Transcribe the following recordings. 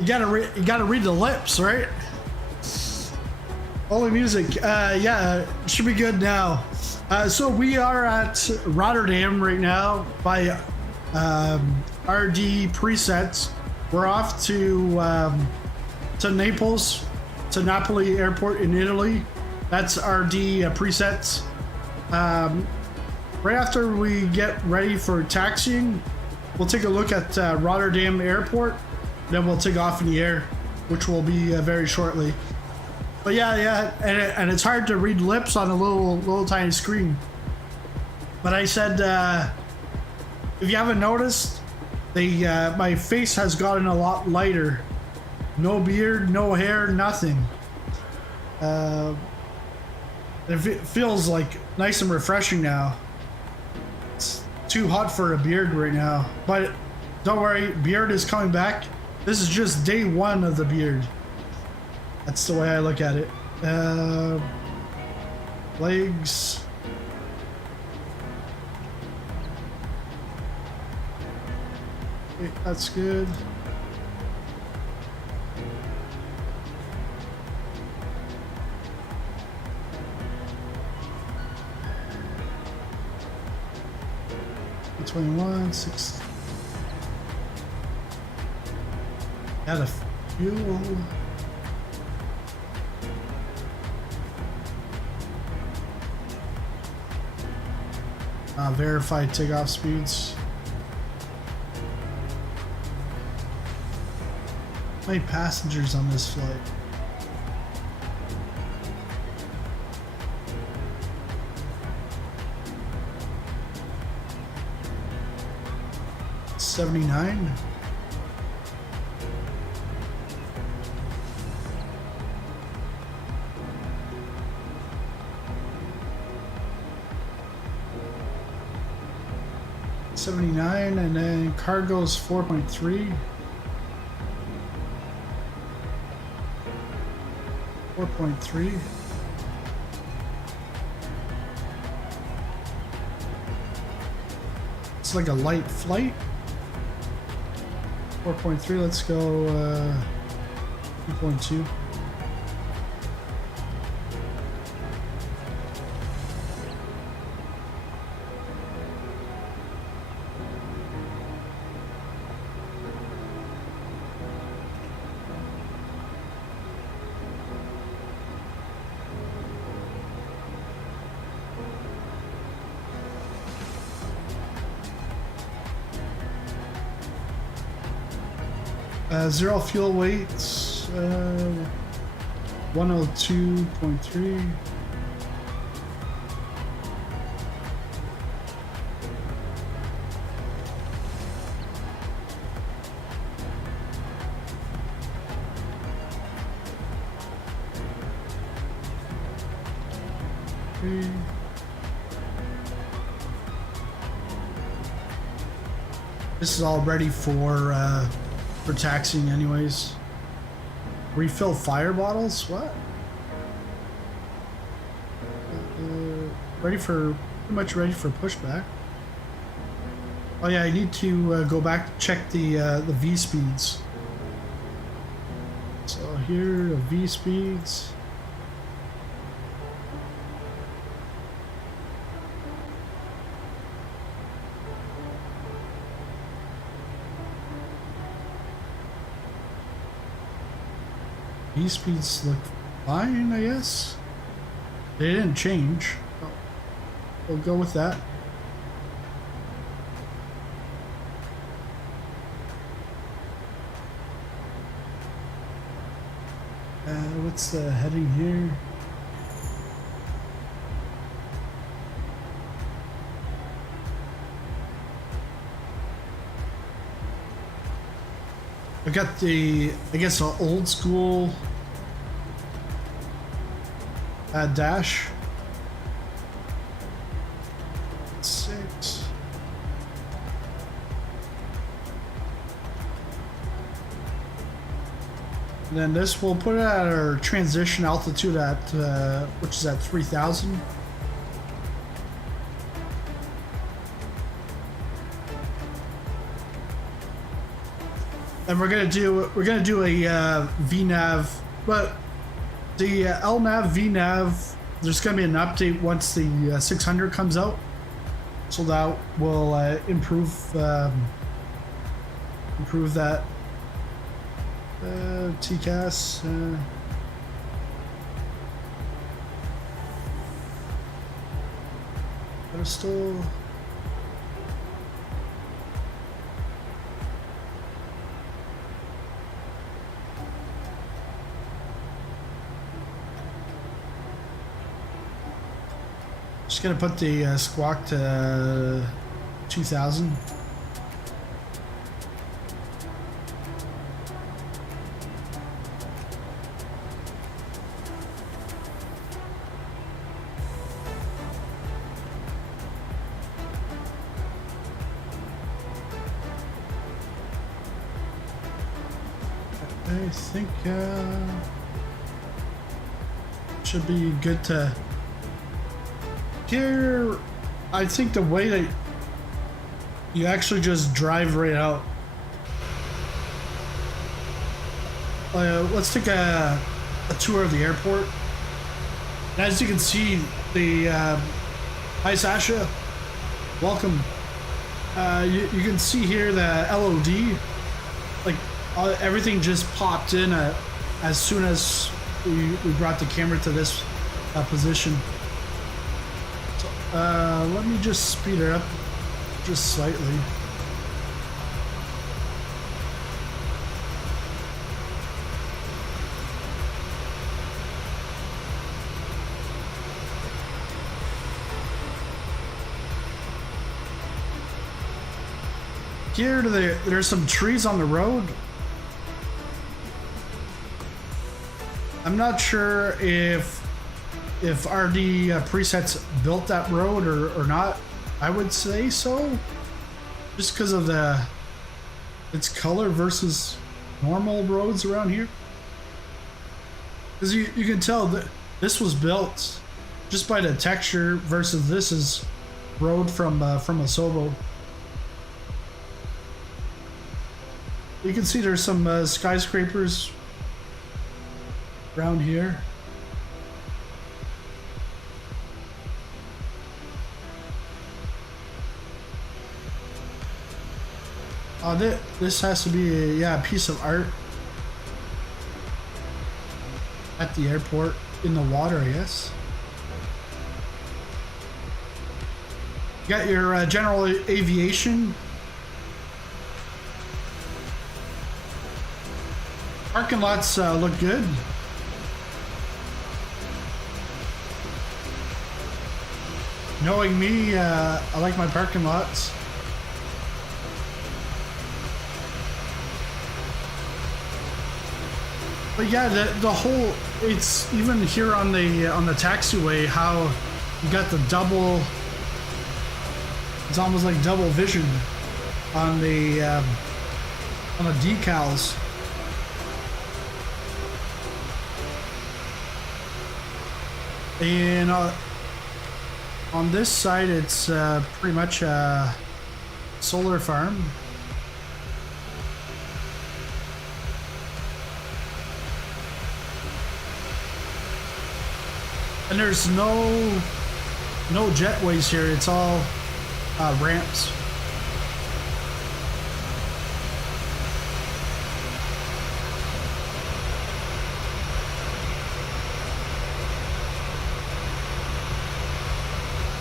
You gotta read the lips, right? Only music. Yeah, should be good now. So we are at Rotterdam right now by RD Presets. We're off to Naples, to Napoli Airport in Italy. That's RD Presets. Right after we get ready for taxiing, we'll take a look at Rotterdam Airport. Then we'll take off in the air, which will be very shortly. But yeah, and it's hard to read lips on a little tiny screen. But I said, if you haven't noticed, my face has gotten a lot lighter. No beard, no hair, nothing. It feels like nice and refreshing now. It's too hot for a beard right now, but don't worry, beard is coming back. This is just day one of the beard. That's the way I look at it. Legs. Okay, that's good. $21, 6. Add a fuel. Verified takeoff speeds. How many passengers on this flight? $79. $79, and then cargo's 4.3. 4.3. It's like a light flight. 4.3, let's go 2.2. Zero fuel weights, 102.3. This is all ready for taxiing anyways. Refill fire bottles? What? Pretty much ready for pushback. Oh yeah, I need to go back to check the V speeds. So here, the V speeds. These speeds look fine, I guess. They didn't change. We'll go with that. What's the heading here? I got the, I guess, an old school dash. 6. And then this, we'll put it at our transition altitude at, which is at 3,000. and we're gonna do a VNav, but the LNav VNav. There's gonna be an update once the 600 comes out, so that will improve that. TCAS. Still. Just gonna put the squawk to 2000. I think should be good to here. I think the way that you actually just drive right out. Let's take a tour of the airport. And as you can see, the hi Sasha, welcome. You can see here the LOD, like everything just popped in as soon as we brought the camera to this position. So, let me just speed it up just slightly. Here there's some trees on the road. I'm not sure if RD Presets built that road or not. I would say so, just because of its color versus normal roads around here. Because you can tell that this was built just by the texture versus this is road from a Sobo. You can see there's some skyscrapers around here. This has to be a piece of art at the airport in the water, I guess. You got your general aviation. Parking lots look good. Knowing me, I like my parking lots. But yeah, the whole, it's even here on the taxiway how you got the double. It's almost like double vision on the decals. And on this side, it's pretty much a solar farm. And there's no jetways here. It's all ramps.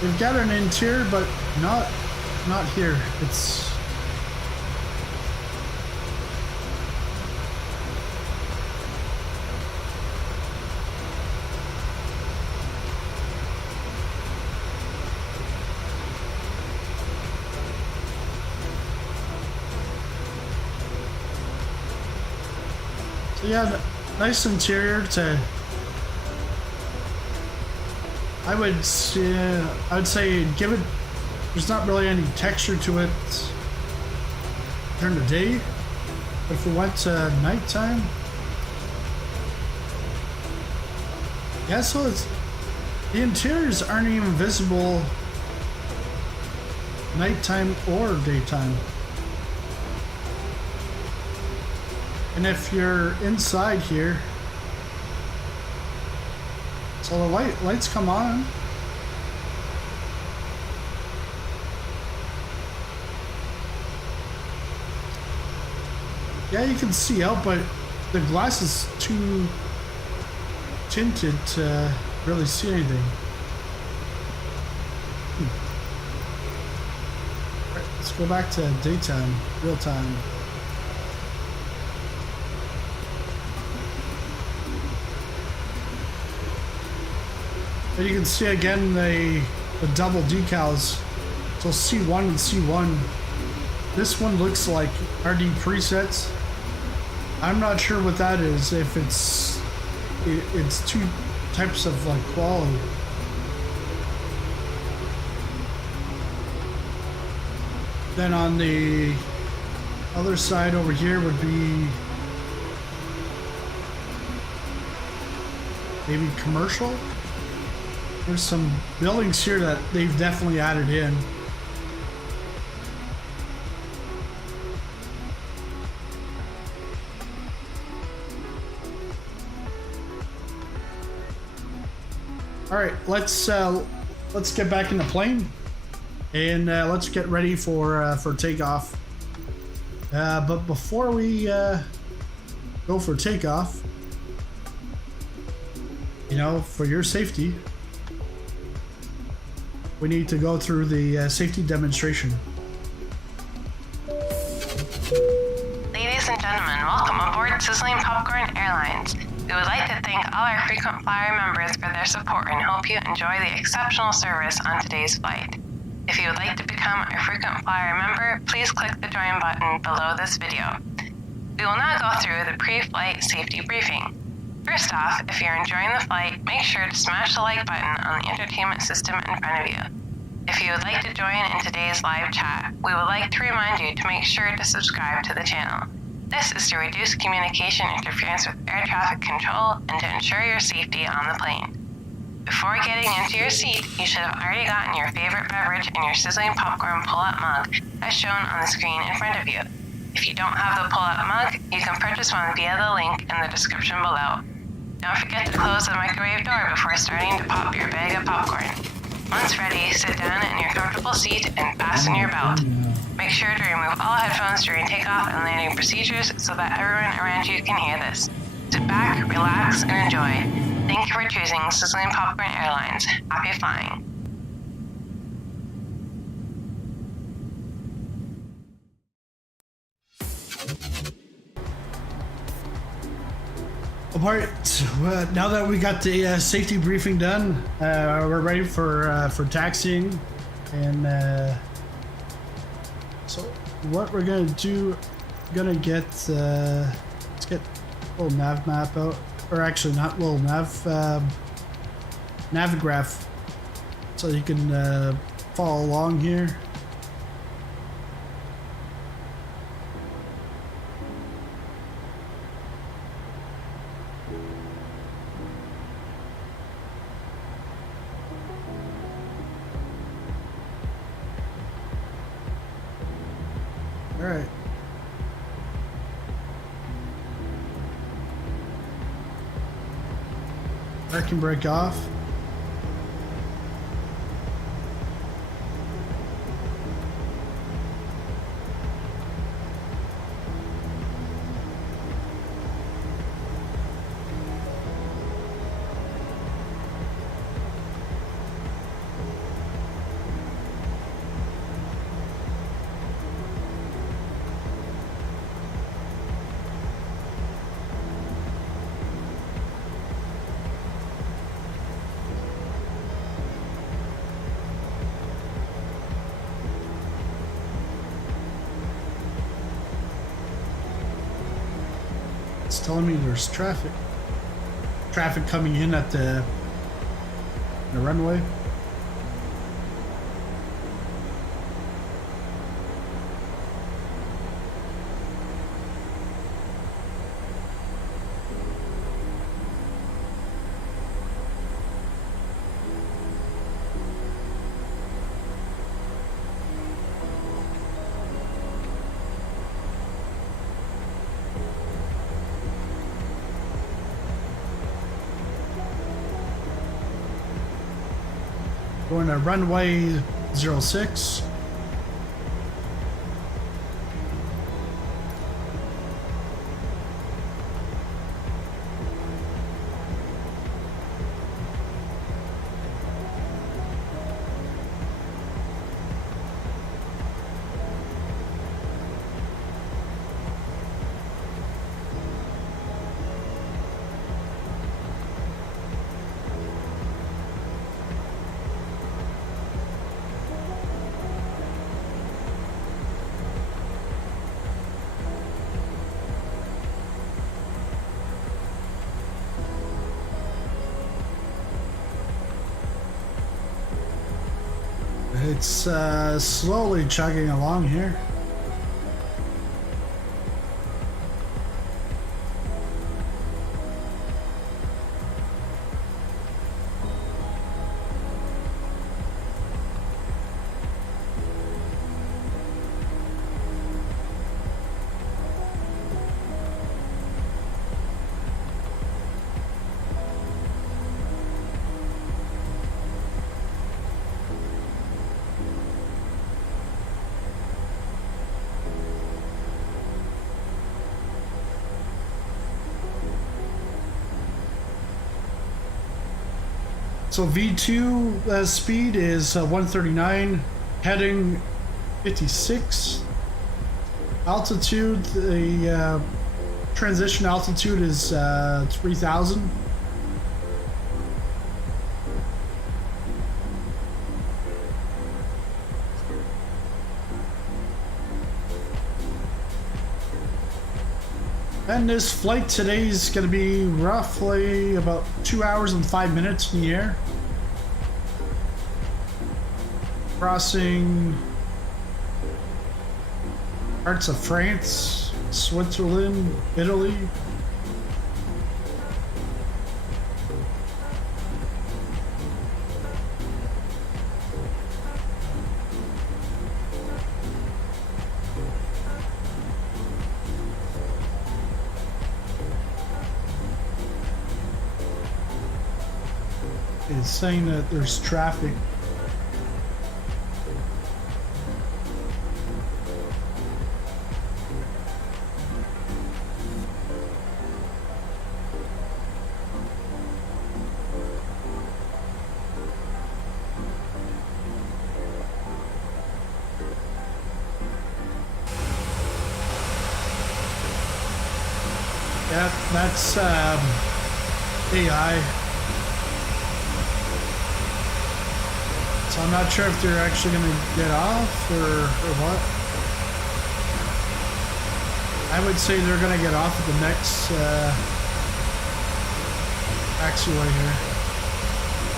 We've got an interior, but not here. It's so yeah, nice interior to. I would say give it. There's not really any texture to it during the day, but if we went to nighttime, yeah. So it's the interiors aren't even visible nighttime or daytime. And if you're inside here, so the lights come on. Yeah, you can see out, but the glass is too tinted to really see anything. Right, let's go back to daytime, real time. And you can see again the double decals. So C1 and C1. This one looks like RD Presets. I'm not sure what that is, if it's two types of like quality. Then on the other side over here would be maybe commercial. There's some buildings here that they've definitely added in. All right, let's get back in the plane, and let's get ready for takeoff. But before we go for takeoff, you know, for your safety, we need to go through the safety demonstration. Ladies and gentlemen, welcome aboard Sizzling Popcorn Airlines. We would like to thank all our frequent flyer members for their support and hope you enjoy the exceptional service on today's flight. If you would like to become a frequent flyer member, please click the join button below this video. We will now go through the pre-flight safety briefing. First off, if you're enjoying the flight, make sure to smash the like button on the entertainment system in front of you. If you would like to join in today's live chat, we would like to remind you to make sure to subscribe to the channel. This is to reduce communication interference with air traffic control and to ensure your safety on the plane. Before getting into your seat, you should have already gotten your favorite beverage in your sizzling popcorn pull-up mug as shown on the screen in front of you. If you don't have the pull-up mug, you can purchase one via the link in the description below. Don't forget to close the microwave door before starting to pop your bag of popcorn. Once ready, sit down in your comfortable seat and fasten your belt. Make sure to remove all headphones during takeoff and landing procedures so that everyone around you can hear this. Sit back, relax, and enjoy. Thank you for choosing Sizzling Popcorn Airlines. Happy flying. All right, now that we got the safety briefing done, we're ready for taxiing, and so what we're gonna do, let's get a little nav map out, or actually not little navigraph, so you can follow along here. All right. Parking brake off. It's telling me there's traffic coming in at the runway. Going to runway 06. It's slowly chugging along here. So V2 speed is 139, heading 56. Altitude, the transition altitude is 3,000. And this flight today is going to be roughly about 2 hours and 5 minutes in the air. Crossing parts of France, Switzerland, Italy. It's saying that there's traffic. Yeah, that's AI. So I'm not sure if they're actually going to get off or what. I would say they're going to get off at the next taxiway here.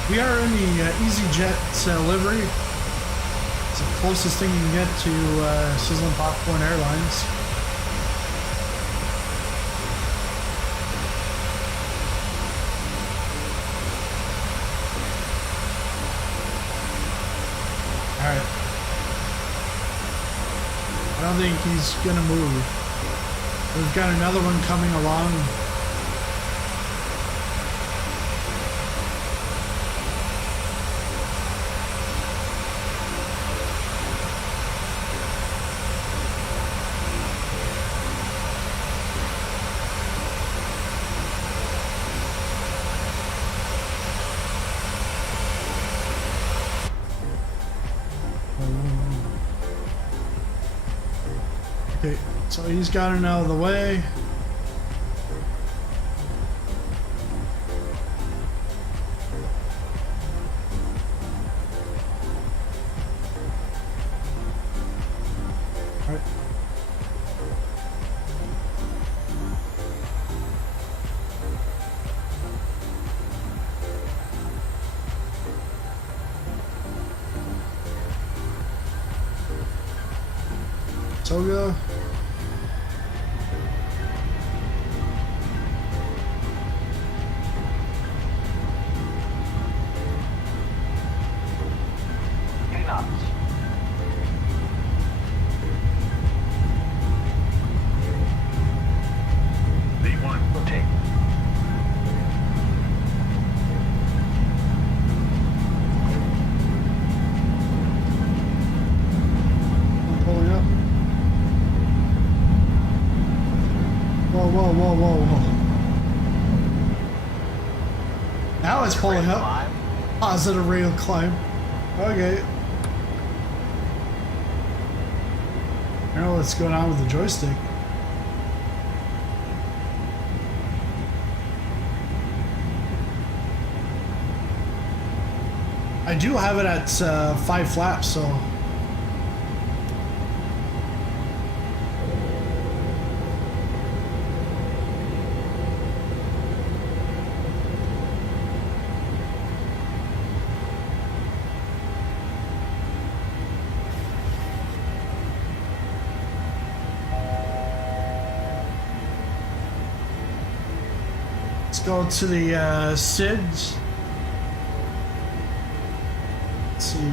We are in the Easyjet livery. It's the closest thing you can get to Sizzling Popcorn Airlines. Alright. I don't think he's gonna move. We've got another one coming along. Okay, so he's got it out of the way. All right. Toga. Whoa, whoa, whoa, whoa, whoa. Now it's pulling up. Positive rate of climb. Okay. I don't know what's going on with the joystick. I do have it at 5 flaps, so. Let's go to the SIDS. Let's see.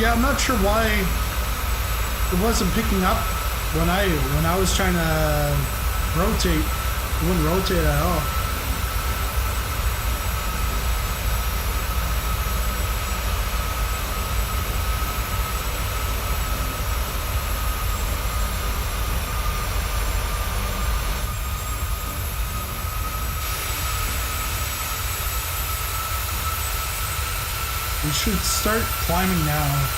Yeah, I'm not sure why it wasn't picking up when I was trying to rotate. It wouldn't rotate at all. We should start climbing now.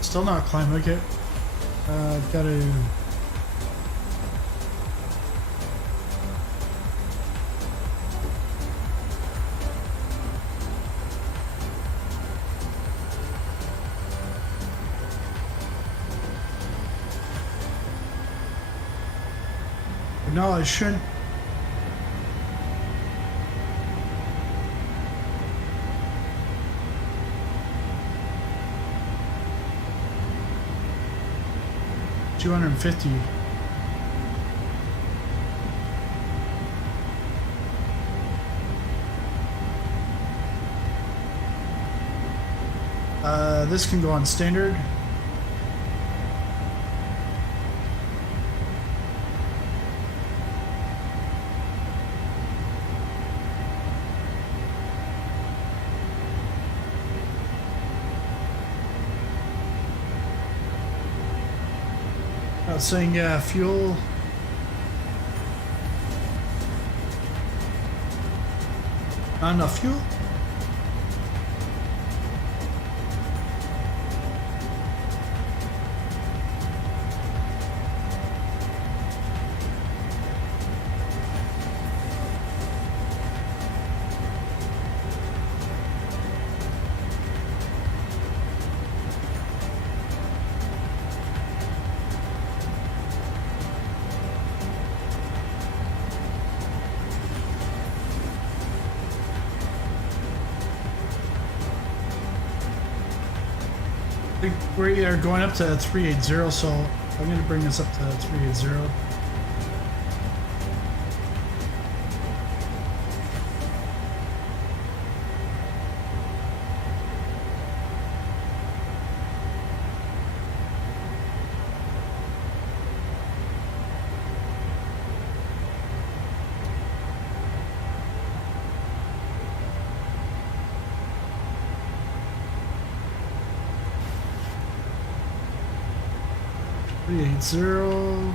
Still not climbing, okay. Gotta... No, I shouldn't. $250. This can go on standard. Saying fuel. Not enough fuel. We are going up to 380, so I'm going to bring this up to 380. Zero.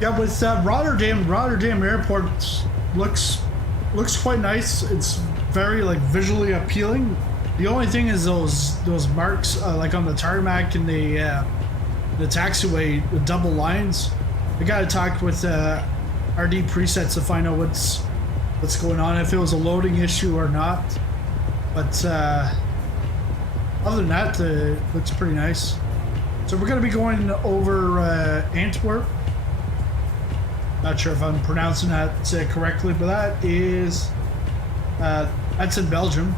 Yeah, with Rotterdam Airport looks quite nice. It's very like visually appealing. The only thing is those marks like on the tarmac and the taxiway, the double lines. I gotta talk with RD Presets to find out what's going on, if it was a loading issue or not. But other than that, it looks pretty nice. So we're gonna be going over Antwerp. Not sure if I'm pronouncing that correctly, but that is that's in Belgium,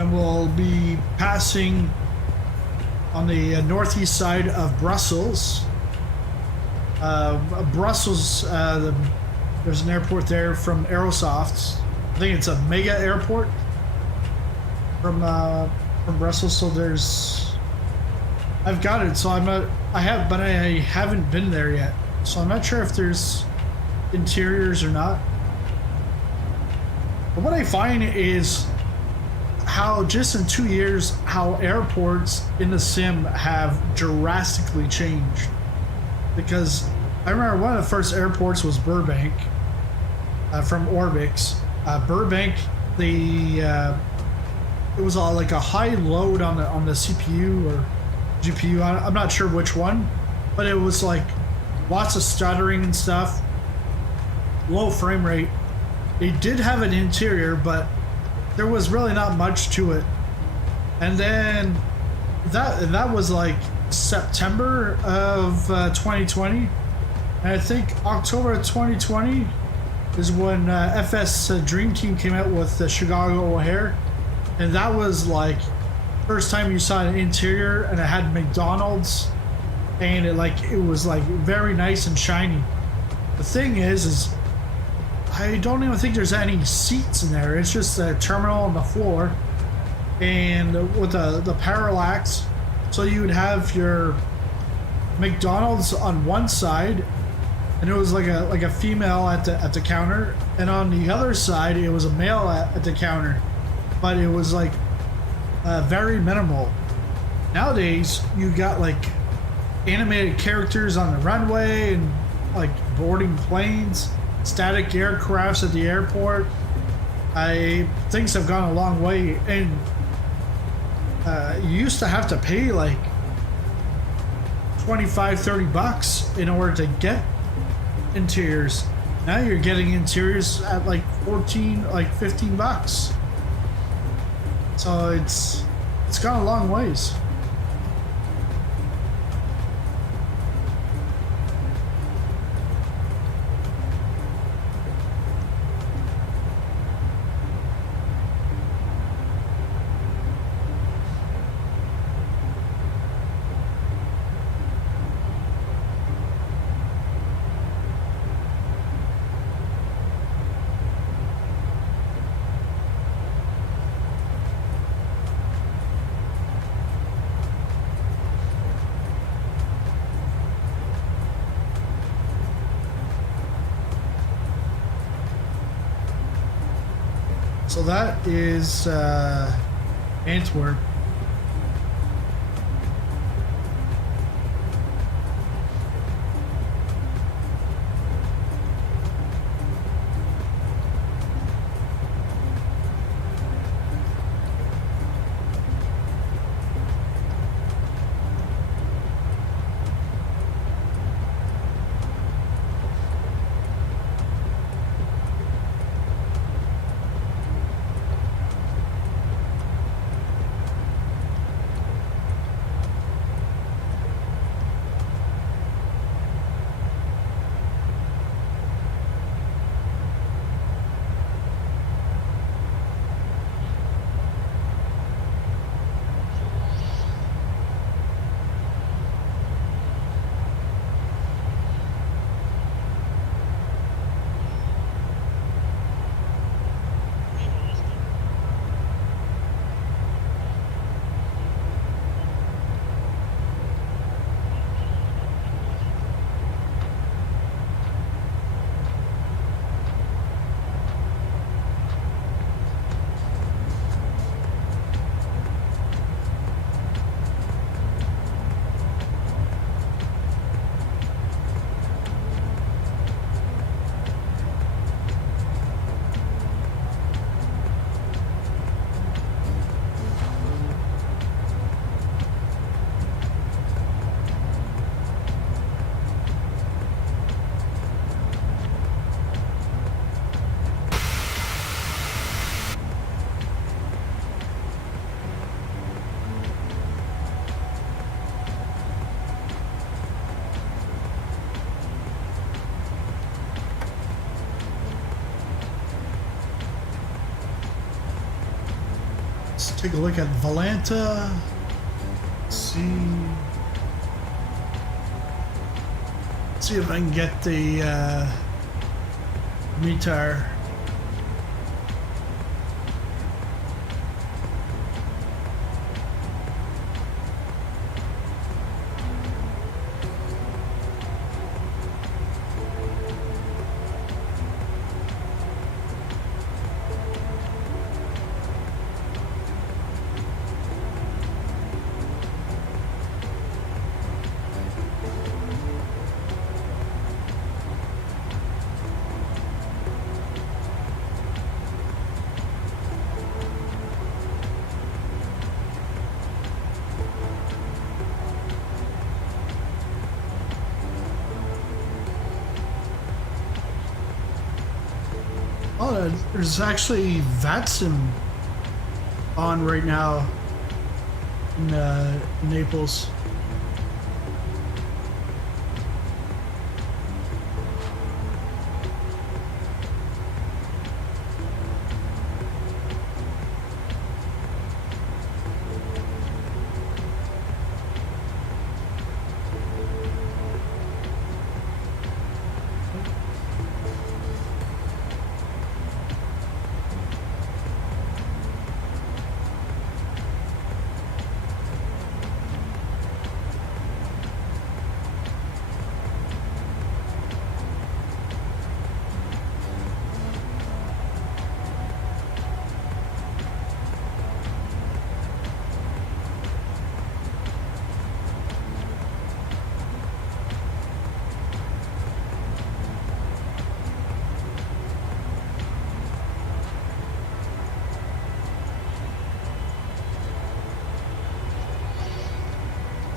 and we'll be passing on the northeast side of Brussels. Brussels, there's an airport there from Aerosoft. I think it's a mega airport from Brussels. So I've got it. So I haven't been there yet. So I'm not sure if there's interiors or not. But what I find is how just in 2 years, how airports in the sim have drastically changed. Because I remember one of the first airports was Burbank from Orbix. Burbank, it was all like a high load on the CPU or GPU. I'm not sure which one, but it was like lots of stuttering and stuff, low frame rate. It did have an interior, but there was really not much to it. And then that was like September of 2020, and I think October of 2020 is when FS Dream Team came out with the Chicago O'Hare, and that was like first time you saw an interior, and it had McDonald's, and it was like very nice and shiny. The thing is I don't even think there's any seats in there. It's just a terminal on the floor, and with the parallax. So you would have your McDonald's on one side, and it was like a female at the counter, and on the other side it was a male at the counter, but it was like very minimal. Nowadays you got like animated characters on the runway and like boarding planes, static aircrafts at the airport. Things have gone a long way, and you used to have to pay like 25-30 bucks in order to get interiors. Now you're getting interiors at like 15 bucks. So it's gone a long ways. So that is Antwerp. Let's take a look at Valhalla. See if I can get the meter. Oh, there's actually Flightsim on right now in Naples.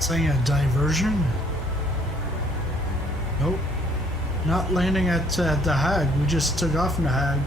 Saying a diversion? Nope. Not landing at the Hague. We just took off in the Hague.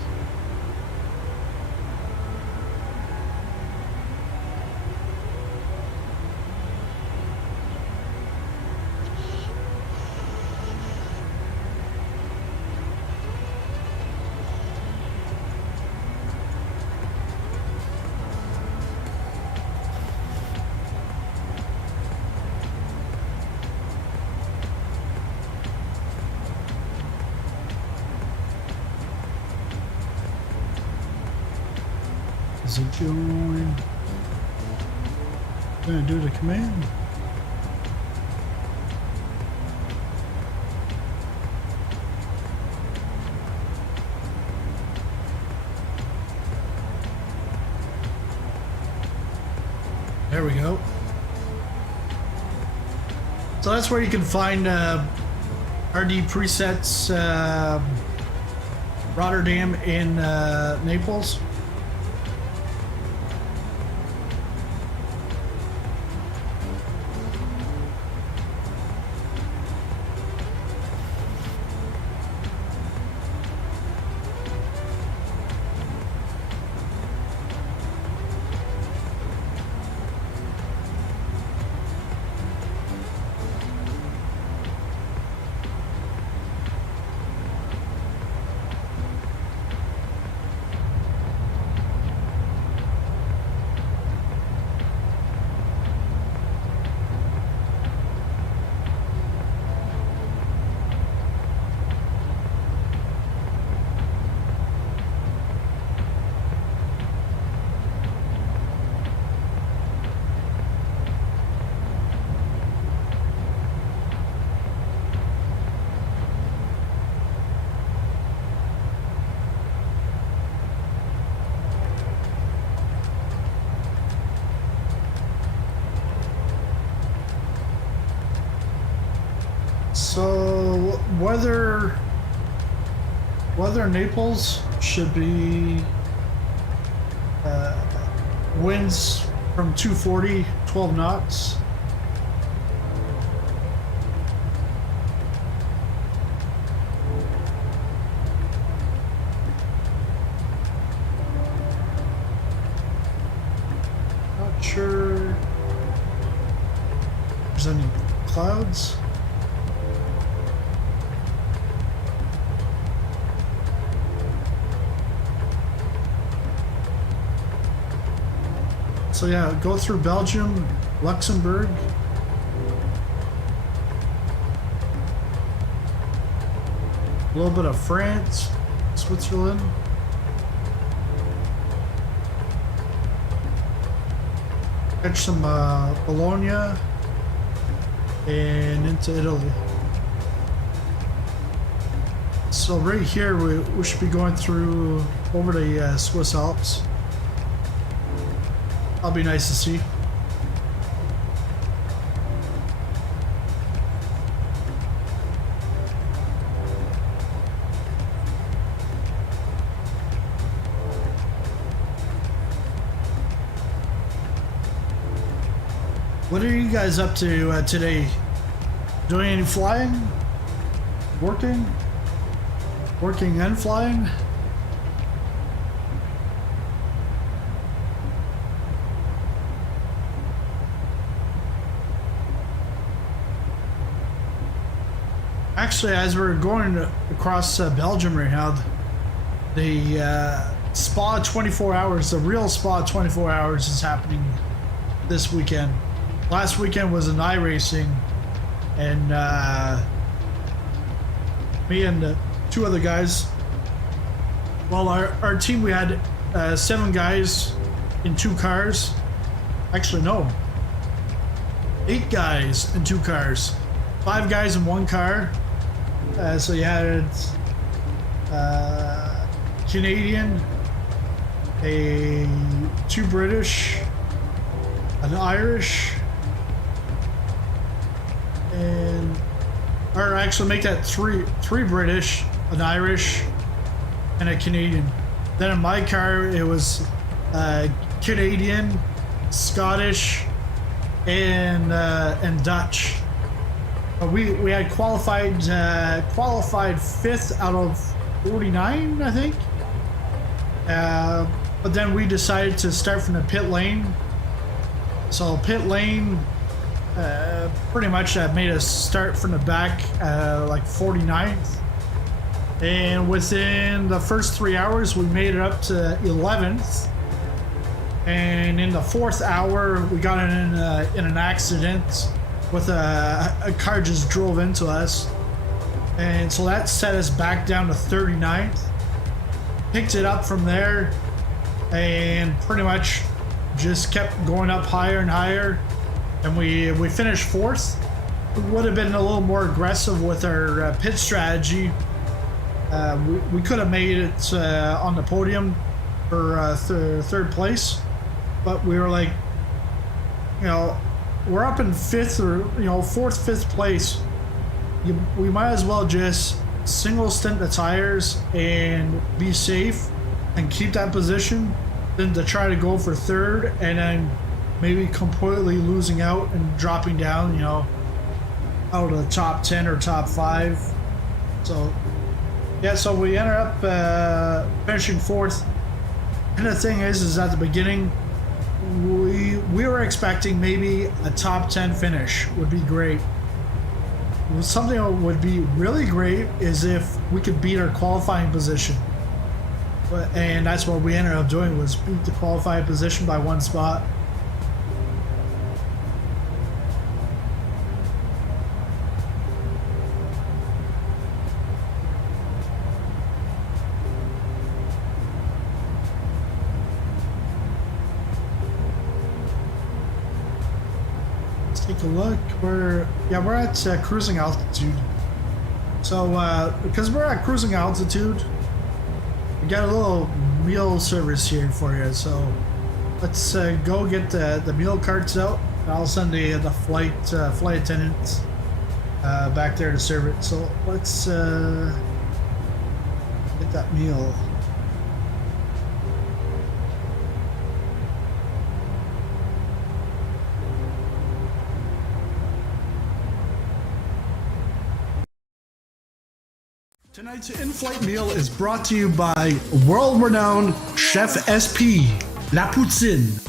Is it going? Gonna do the command. There we go. So that's where you can find RD Presets Rotterdam in Naples. So weather in Naples should be winds from 240, 12 knots. Not sure if there's any clouds. So yeah, go through Belgium, Luxembourg. A little bit of France, Switzerland. Catch some Bologna and into Italy. So right here, we should be going through over the Swiss Alps. That'll be nice to see. What are you guys up to today? Doing any flying? Working? Working and flying? Actually, as we're going across Belgium right now, the Spa 24 hours, the real Spa 24 hours is happening this weekend. Last weekend was an iRacing, and me and two other guys, well, our team, we had 7 guys in 2 cars. Actually, no, 8 guys in 2 cars, 5 guys in 1 car. So you had Canadian, 2 British, an Irish, and or actually make that 3 British, an Irish, and a Canadian. Then in my car it was Canadian, Scottish, and Dutch. But we had qualified fifth out of 49, I think. But then we decided to start from the pit lane. So pit lane pretty much made us start from the back, like 49th. And within the first 3 hours, we made it up to 11th. And in the 4th hour, we got in an accident with a car just drove into us. And so that set us back down to 39th. Picked it up from there and pretty much just kept going up higher and higher. And we finished 4th. We would have been a little more aggressive with our pit strategy. We could have made it on the podium for third place, but we were like, you know, we're up in 5th or 4th, 5th place. We might as well just single stint the tires and be safe and keep that position than to try to go for 3rd and then maybe completely losing out and dropping down, out of the top 10 or top 5. So yeah, so we ended up finishing 4th. And the thing is at the beginning, we were expecting maybe a top 10 finish would be great. Something that would be really great is if we could beat our qualifying position. And that's what we ended up doing, was beat the qualifying position by 1 spot. Take a look. We're at cruising altitude. So because we're at cruising altitude, we got a little meal service here for you. So let's go get the meal carts out. I'll send the flight attendants back there to serve it. So let's get that meal. Tonight's in-flight meal is brought to you by world-renowned Chef SP, La Poutine.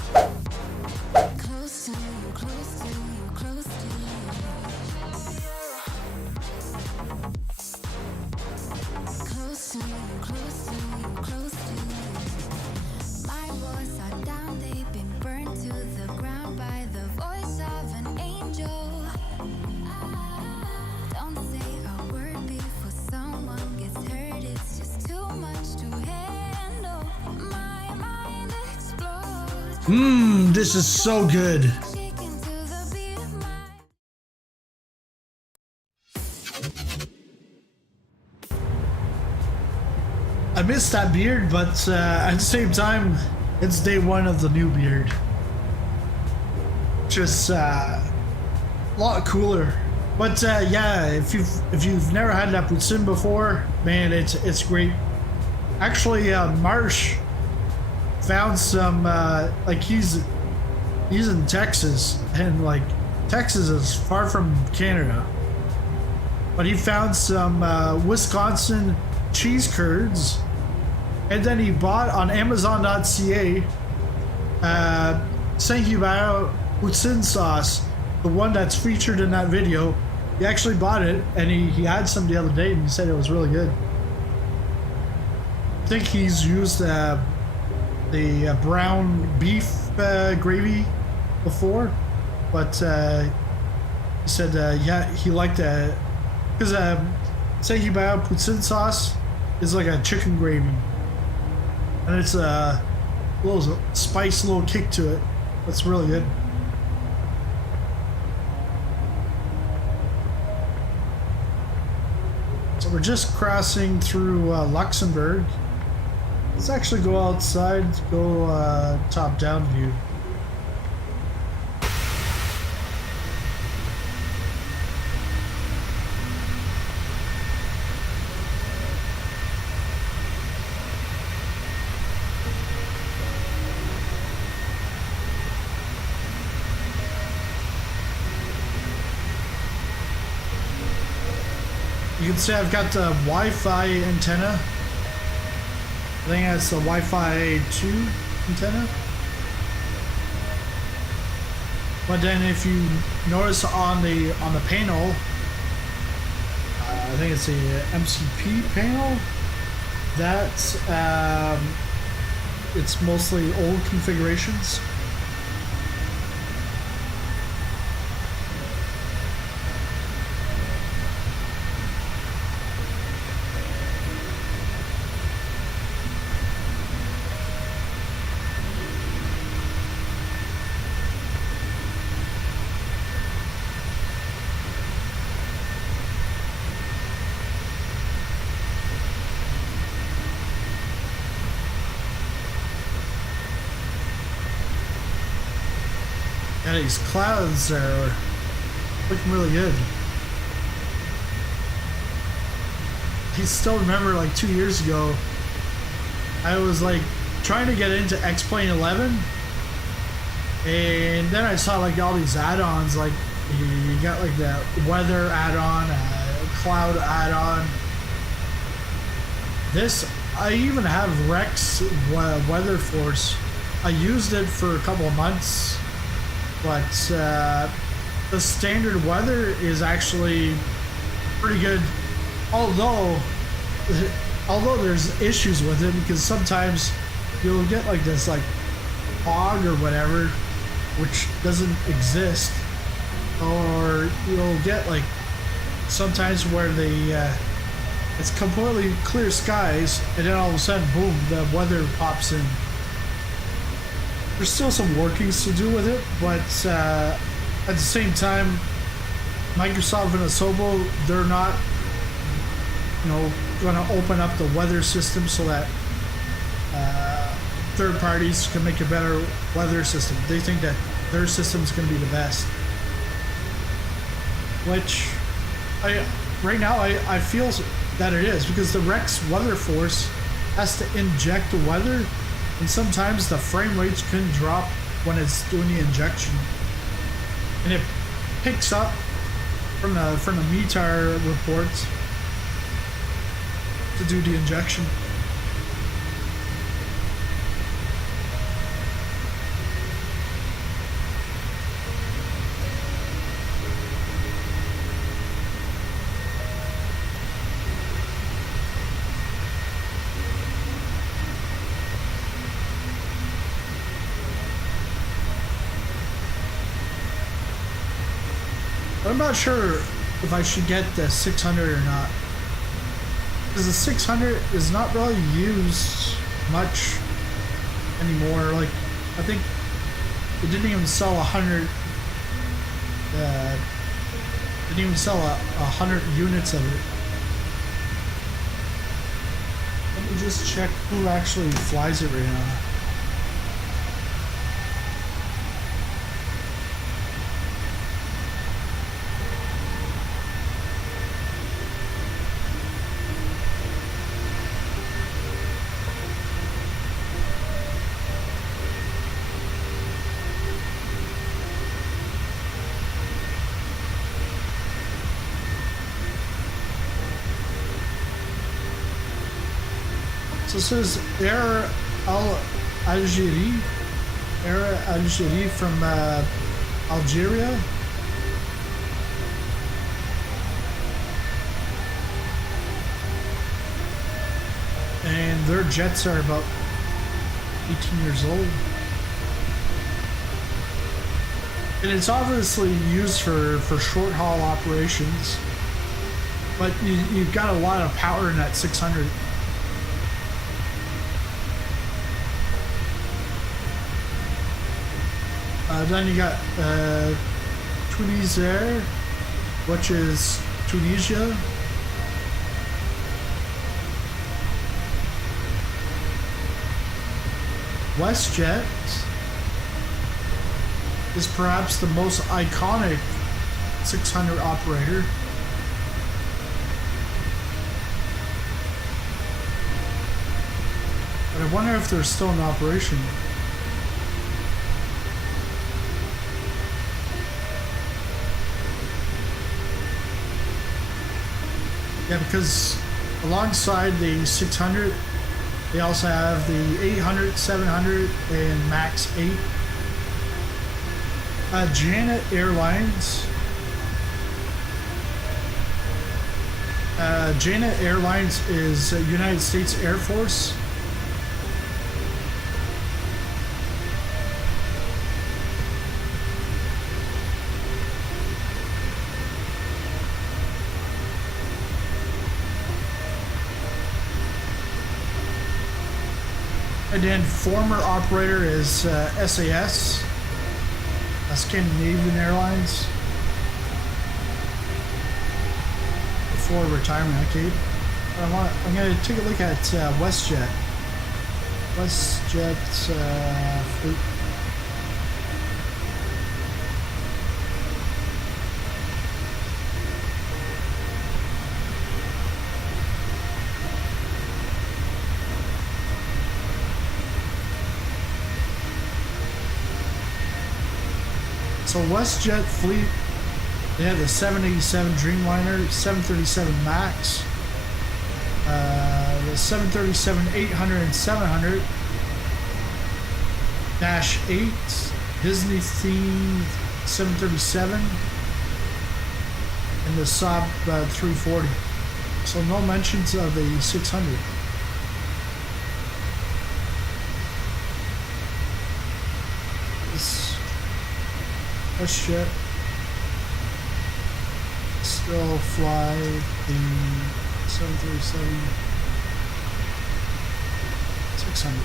This is so good. I missed that beard, but at the same time, it's day 1 of the new beard. Just a lot cooler. But yeah, if you've never had La Poutine before, man, it's great. Actually, Marsh found some like he's in Texas, and like Texas is far from Canada, but he found some Wisconsin cheese curds, and then he bought on Amazon.ca Simmarket poutine sauce, the one that's featured in that video. He actually bought it, and he had some the other day, and he said it was really good. I think he's used the brown beef gravy before, but he said yeah, he liked that because Simmarket poutine sauce is like a chicken gravy, and it's a little spice, little kick to it. It's really good. So we're just crossing through Luxembourg. Let's actually go outside, go top-down view. You can see I've got the Wi-Fi antenna. I think that's the Wi-Fi 2 antenna. But then if you notice on the panel, I think it's the MCP panel, that's it's mostly old configurations. Yeah, these clouds are looking really good. I still remember like 2 years ago, I was like trying to get into X-Plane 11, and then I saw like all these add-ons, like you got like the weather add-on, cloud add-on. This, I even have Rex Weather Force. I used it for a couple of months. But the standard weather is actually pretty good, although there's issues with it, because sometimes you'll get like this like fog or whatever, which doesn't exist, or you'll get like sometimes where it's completely clear skies, and then all of a sudden, boom, the weather pops in. There's still some workings to do with it, but at the same time, Microsoft and Asobo, they're not, going to open up the weather system so that third parties can make a better weather system. They think that their system is going to be the best. Which, right now, I feel that it is, because the Rex Weather Force has to inject the weather. And sometimes the frame rates can drop when it's doing the injection, and it picks up from the METAR reports to do the injection. I'm not sure if I should get the 600 or not, because the 600 is not really used much anymore. Like, I think it didn't even sell 100. Didn't even sell 100 units of it. Let me just check who actually flies it right now. So this is Air Algérie from Algeria. And their jets are about 18 years old. And it's obviously used for short haul operations, but you've got a lot of power in that 600. Then you got Tunisia, which is Tunisia. WestJet is perhaps the most iconic 600 operator. But I wonder if they're still in operation. Yeah, because alongside the 600, they also have the 800, 700, and Max 8. Janet Airlines. Janet Airlines is United States Air Force. And then former operator is SAS, Scandinavian Airlines. Before retirement, okay. I'm going to take a look at WestJet. WestJet fleet. So WestJet fleet, they have the 787 Dreamliner, 737 MAX, the 737 800 and 700, Dash 8, Disney themed 737, and the Saab 340. So no mentions of the 600. This WestJet still fly the 737 600.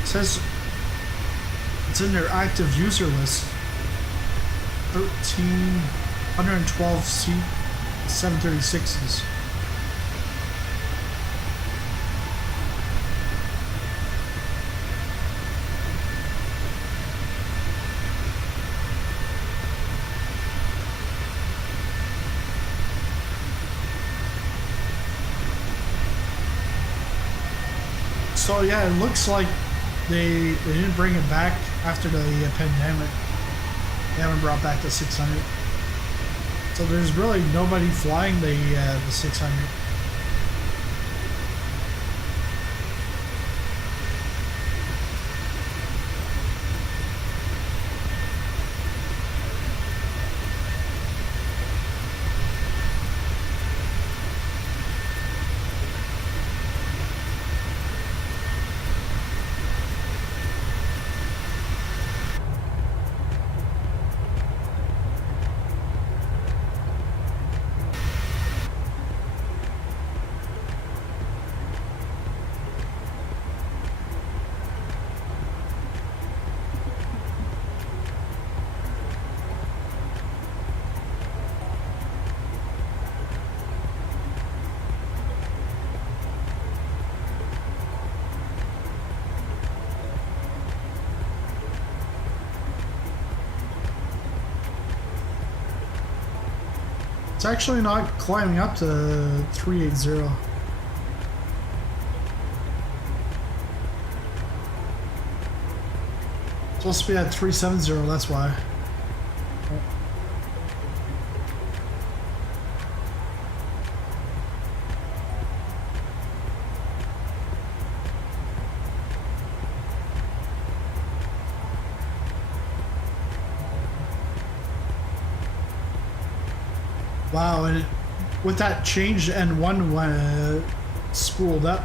It says it's in their active user list. 112 seat 736s. So yeah, it looks like they didn't bring it back after the pandemic. They haven't brought back the 600. So there's really nobody flying the 600. It's actually not climbing up to 380. It's supposed to be at 370, that's why. Wow, and with that change, N1 spooled up.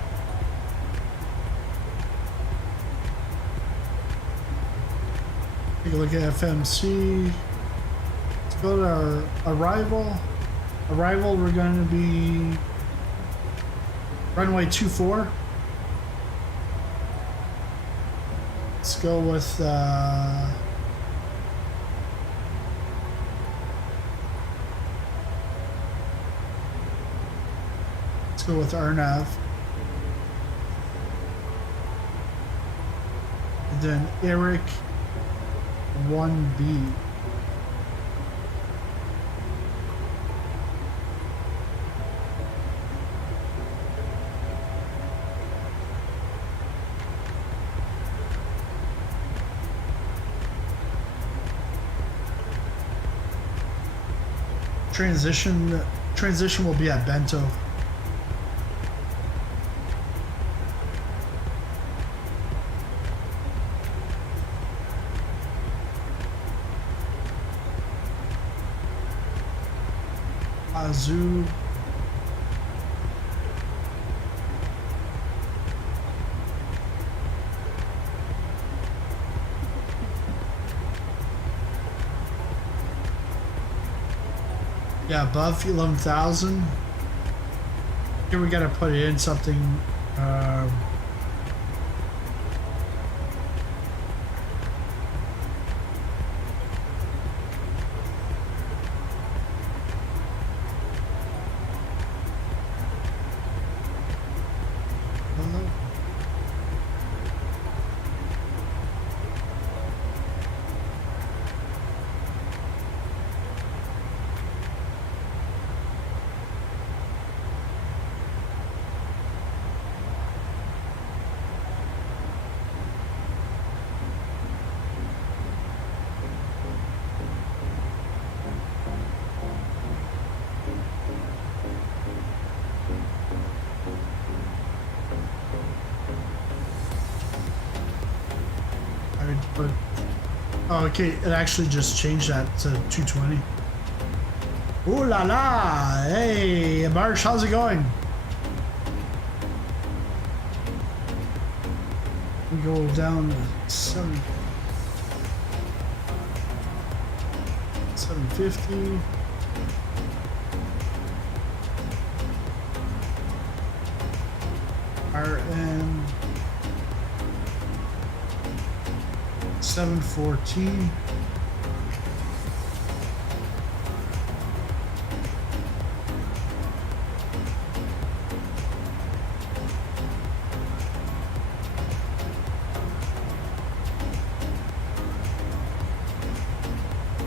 Take a look at FMC. Let's go to our arrival. Arrival, we're going to be runway 24. Let's go with let's go with RNAV. And then Eric 1B. Transition will be at Bento. Azul. Yeah, above 11,000. Here we gotta put it in something. But oh, okay, it actually just changed that to 220. Ooh la la! Hey, Marsh, how's it going? We go down to 750. RN 714.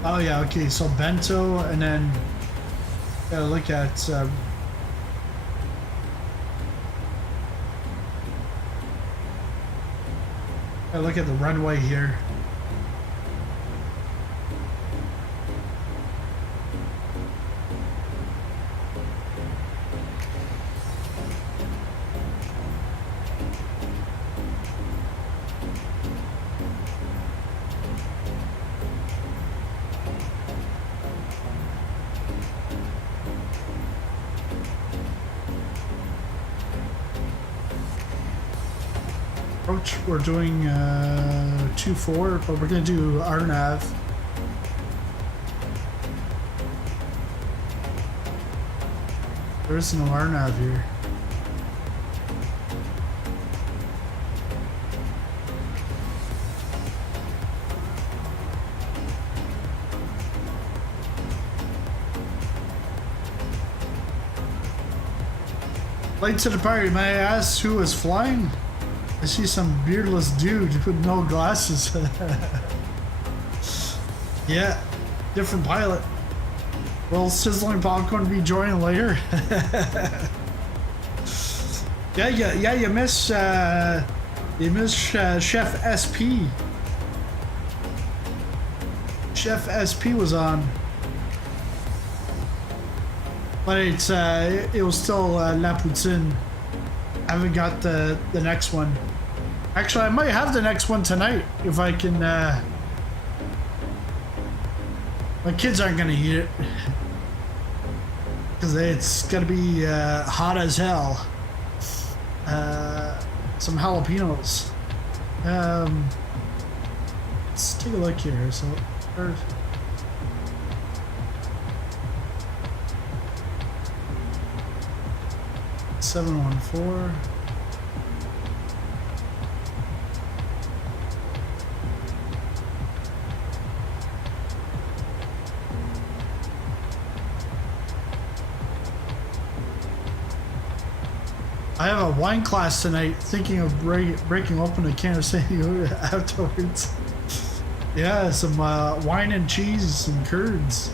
Oh yeah, okay, so Bento, and then gotta look at the runway here. Approach, we're doing 2-4, but we're gonna do RNAV. There is no RNAV here. Late to the party, may I ask who is flying? I see some beardless dude with no glasses. Yeah, different pilot. Will Sizzling Popcorn be joining later? Yeah, you miss Chef SP. Chef SP was on, but it was still La Poutine. I haven't got the next one. Actually, I might have the next one tonight if I can. My kids aren't gonna eat it because it's gonna be hot as hell. Some jalapenos. Let's take a look here. So, first. $714. I have a wine class tonight, thinking of breaking open a can of San afterwards. Yeah, some wine and cheese and curds.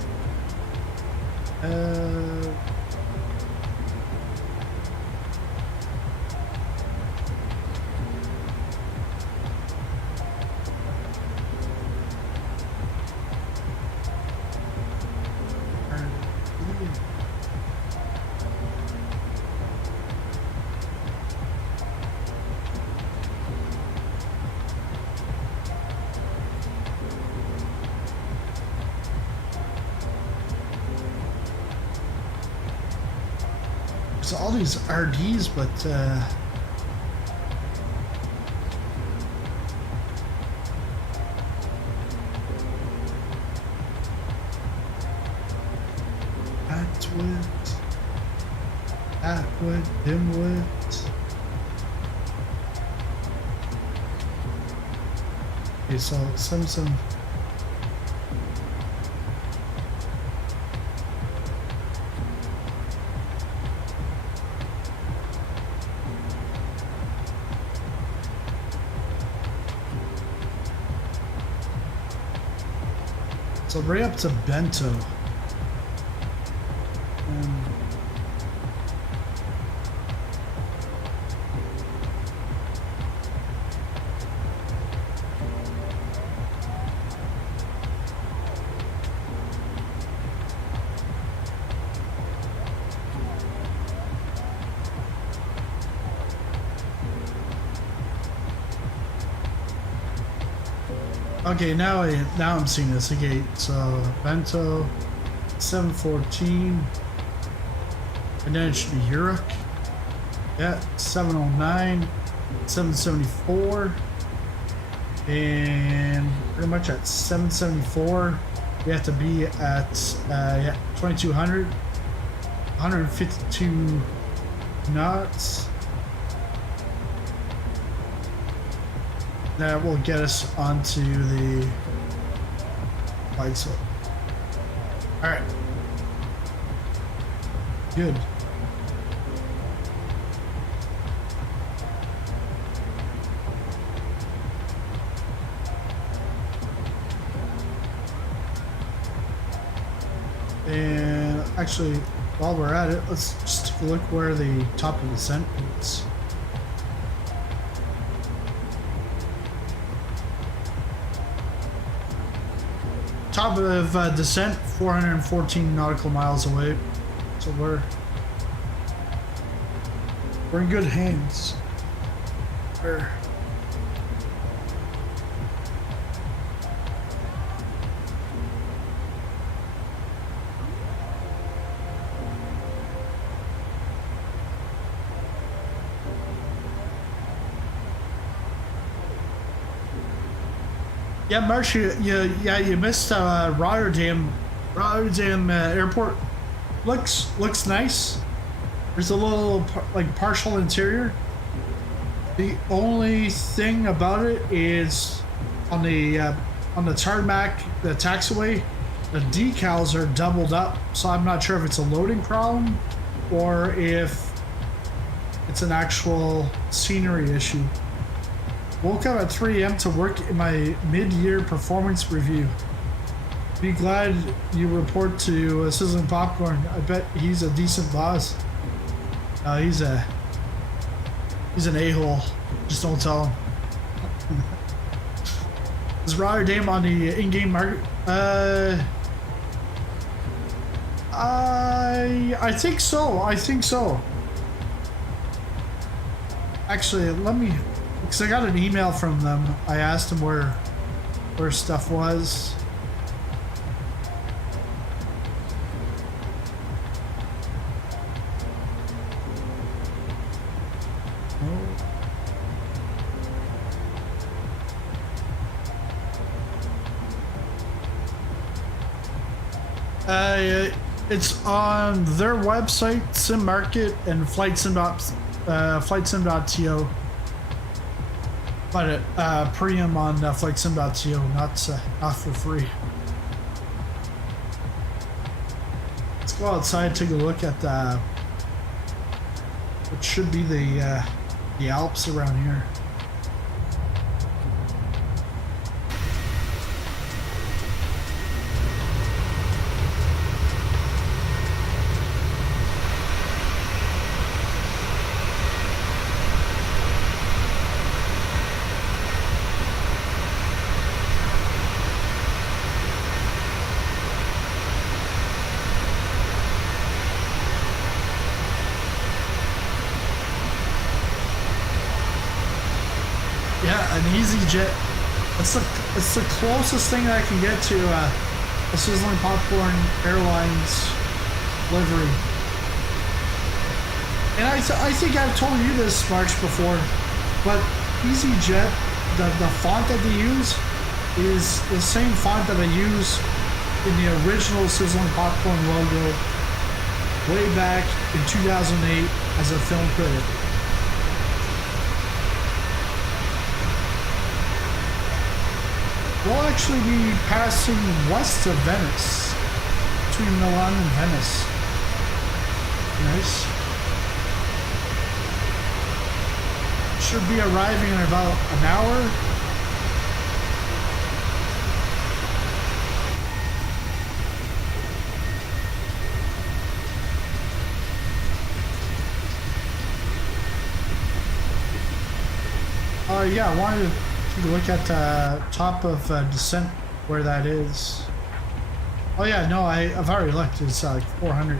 There's all these RDs, but Atwood, Dimwit. Okay, so some. So right up to Bento. Okay, now I'm seeing this again. So Bento, 714, and then it should be Yoke. Yeah, 709, 774, and pretty much at 774, we have to be at 2200, 152 knots. That will get us onto the flight slope. All right. Good. And actually, while we're at it, let's just take a look where the top of the descent is. Top of descent, 414 nautical miles away, so we're in good hands. Yeah, Marsh, you missed Rotterdam Airport. Looks nice. There's a little partial interior. The only thing about it is on the tarmac, the taxiway, the decals are doubled up. So I'm not sure if it's a loading problem or if it's an actual scenery issue. Woke up at 3 a.m. to work in my mid-year performance review. Be glad you report to Sizzling Popcorn. I bet he's a decent boss. He's an a-hole. Just don't tell him. Is Rotterdam on the in-game market? I think so. Actually, let me. Because I got an email from them. I asked them where stuff was. It's on their website, Simmarket, and Flightsim.to. But premium on Flightsim.to, not for free. Let's go outside, take a look at what should be the Alps around here. An Easyjet. It's the closest thing that I can get to a Sizzling Popcorn Airlines livery. And I think I've told you this, March, before, but Easyjet, the font that they use is the same font that I use in the original Sizzling Popcorn logo way back in 2008 as a film critic. We'll actually be passing west of Venice, between Milan and Venice. Nice. Should be arriving in about an hour. Yeah, I wanted to take a look at top of Descent, where that is. Oh yeah, no, I've already looked. It's like 400.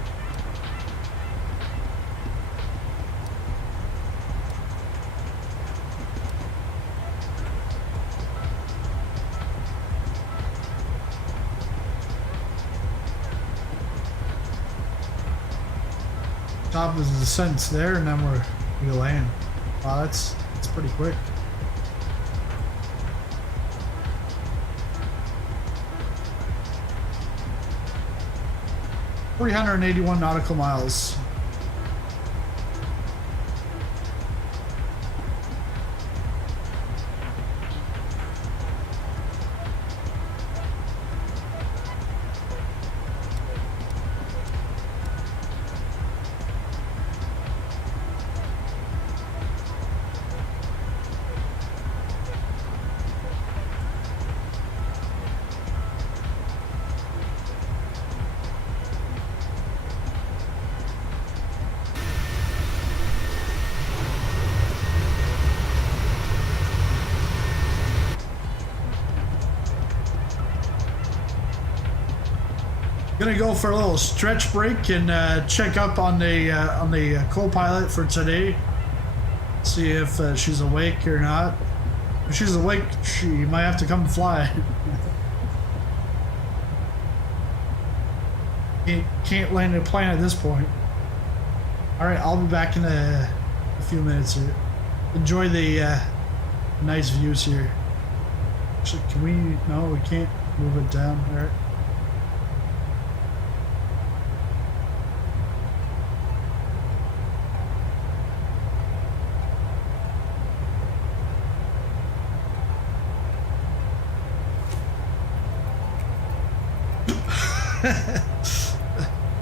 Top of the Descent's there, and then we land. Wow, that's pretty quick. $381 nautical miles. Gonna go for a little stretch break and check up on the co-pilot for today. See if she's awake or not. If she's awake, she might have to come fly. Can't land a plane at this point. All right, I'll be back in a few minutes here. Enjoy the nice views here. Actually, can we? No, we can't move it down. All right.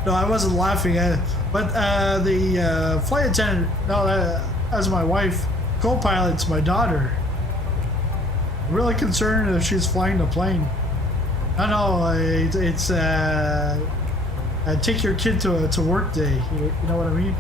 No, I wasn't laughing at it, but the flight attendant, no, that's my wife. Co-pilot's my daughter. I'm really concerned if she's flying the plane. No, it's take your kid to work day. You know what I mean?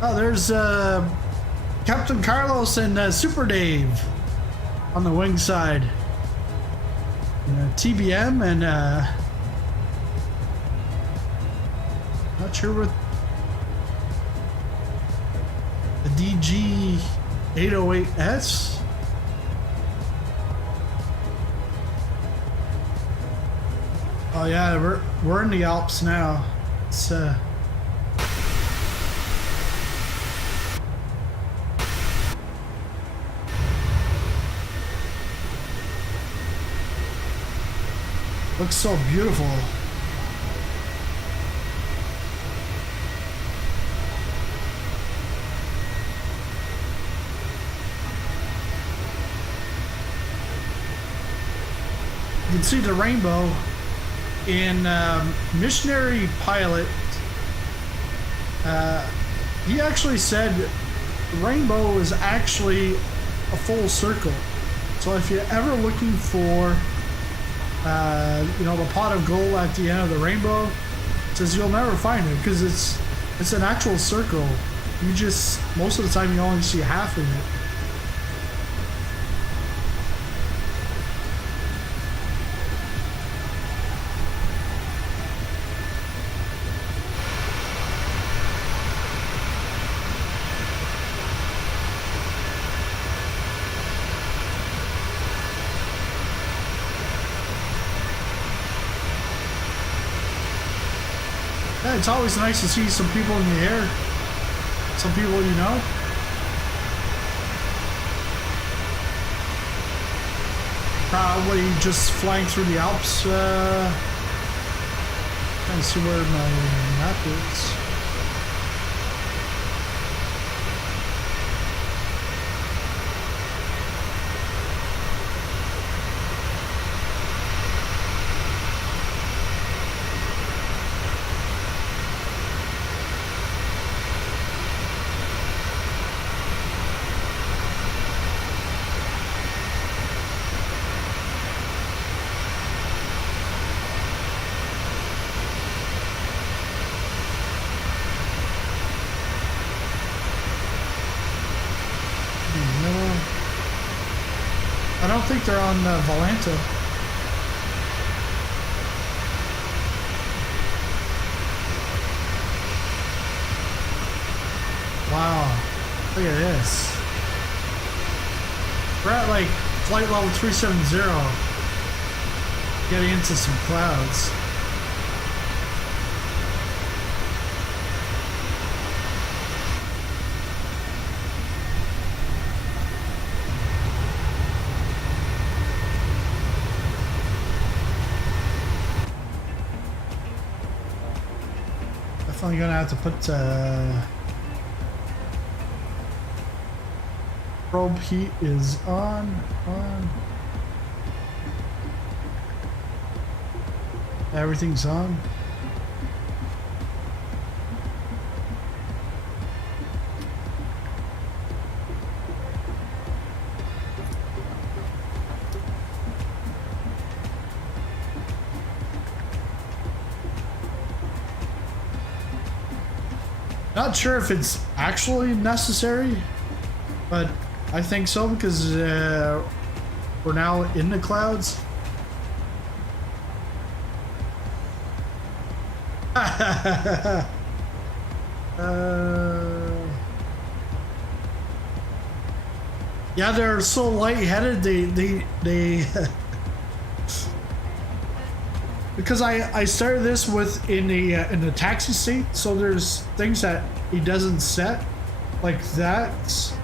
Oh, there's Captain Carlos and Super Dave on the wing side. TBM and not sure what the DG 808S. Oh yeah, we're in the Alps now. It's looks so beautiful. You can see the rainbow in Missionary Pilot. He actually said the rainbow is actually a full circle. So if you're ever looking for the pot of gold at the end of the rainbow, it says you'll never find it because it's an actual circle. You just, most of the time you only see half of it. Yeah, it's always nice to see some people in the air. Some people you know. Probably just flying through the Alps. Trying to see where my map is. I don't think they're on Valhalla. Wow, look at this. We're at like flight level 370, getting into some clouds. Definitely gonna have to put probe heat is on. Everything's on. Not sure if it's actually necessary, but I think so because we're now in the clouds. Yeah, they're so lightheaded. They because I started this with in the taxi seat, so there's things that he doesn't set like that.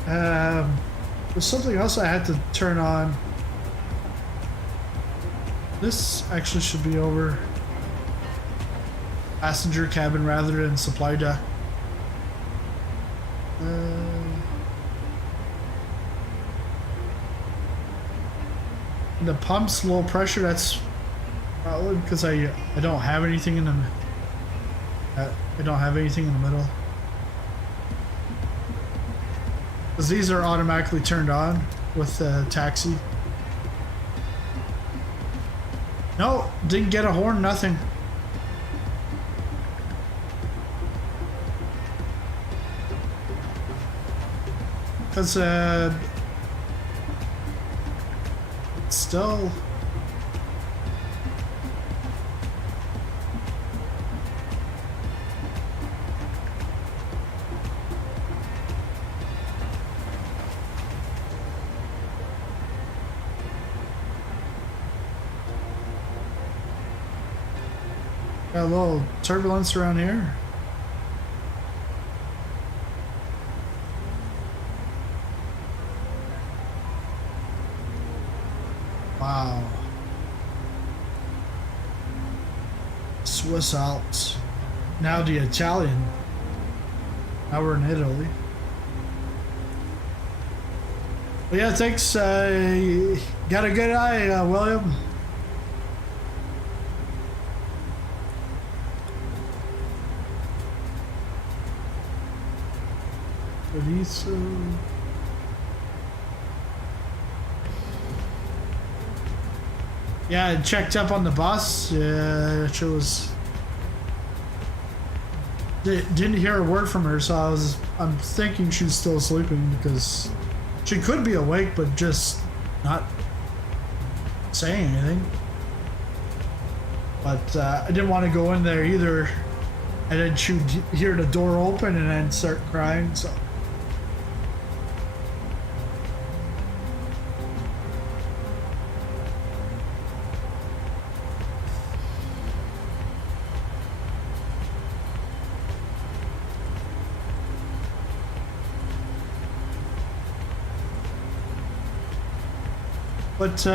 There's something else I had to turn on. This actually should be over passenger cabin rather than supply deck. The pump's low pressure. That's probably because I don't have anything in the middle. Because these are automatically turned on with taxi. No, didn't get a horn, nothing. Because still. Got a little turbulence around here. Wow. Swiss Alps. Now the Italian. Now we're in Italy. But yeah, thanks. Got a good eye, William. Yeah, I checked up on the bus. Yeah, she was. Didn't hear a word from her, so I'm thinking she's still sleeping because she could be awake, but just not saying anything. But I didn't want to go in there either, and then she'd hear the door open and then start crying. So. But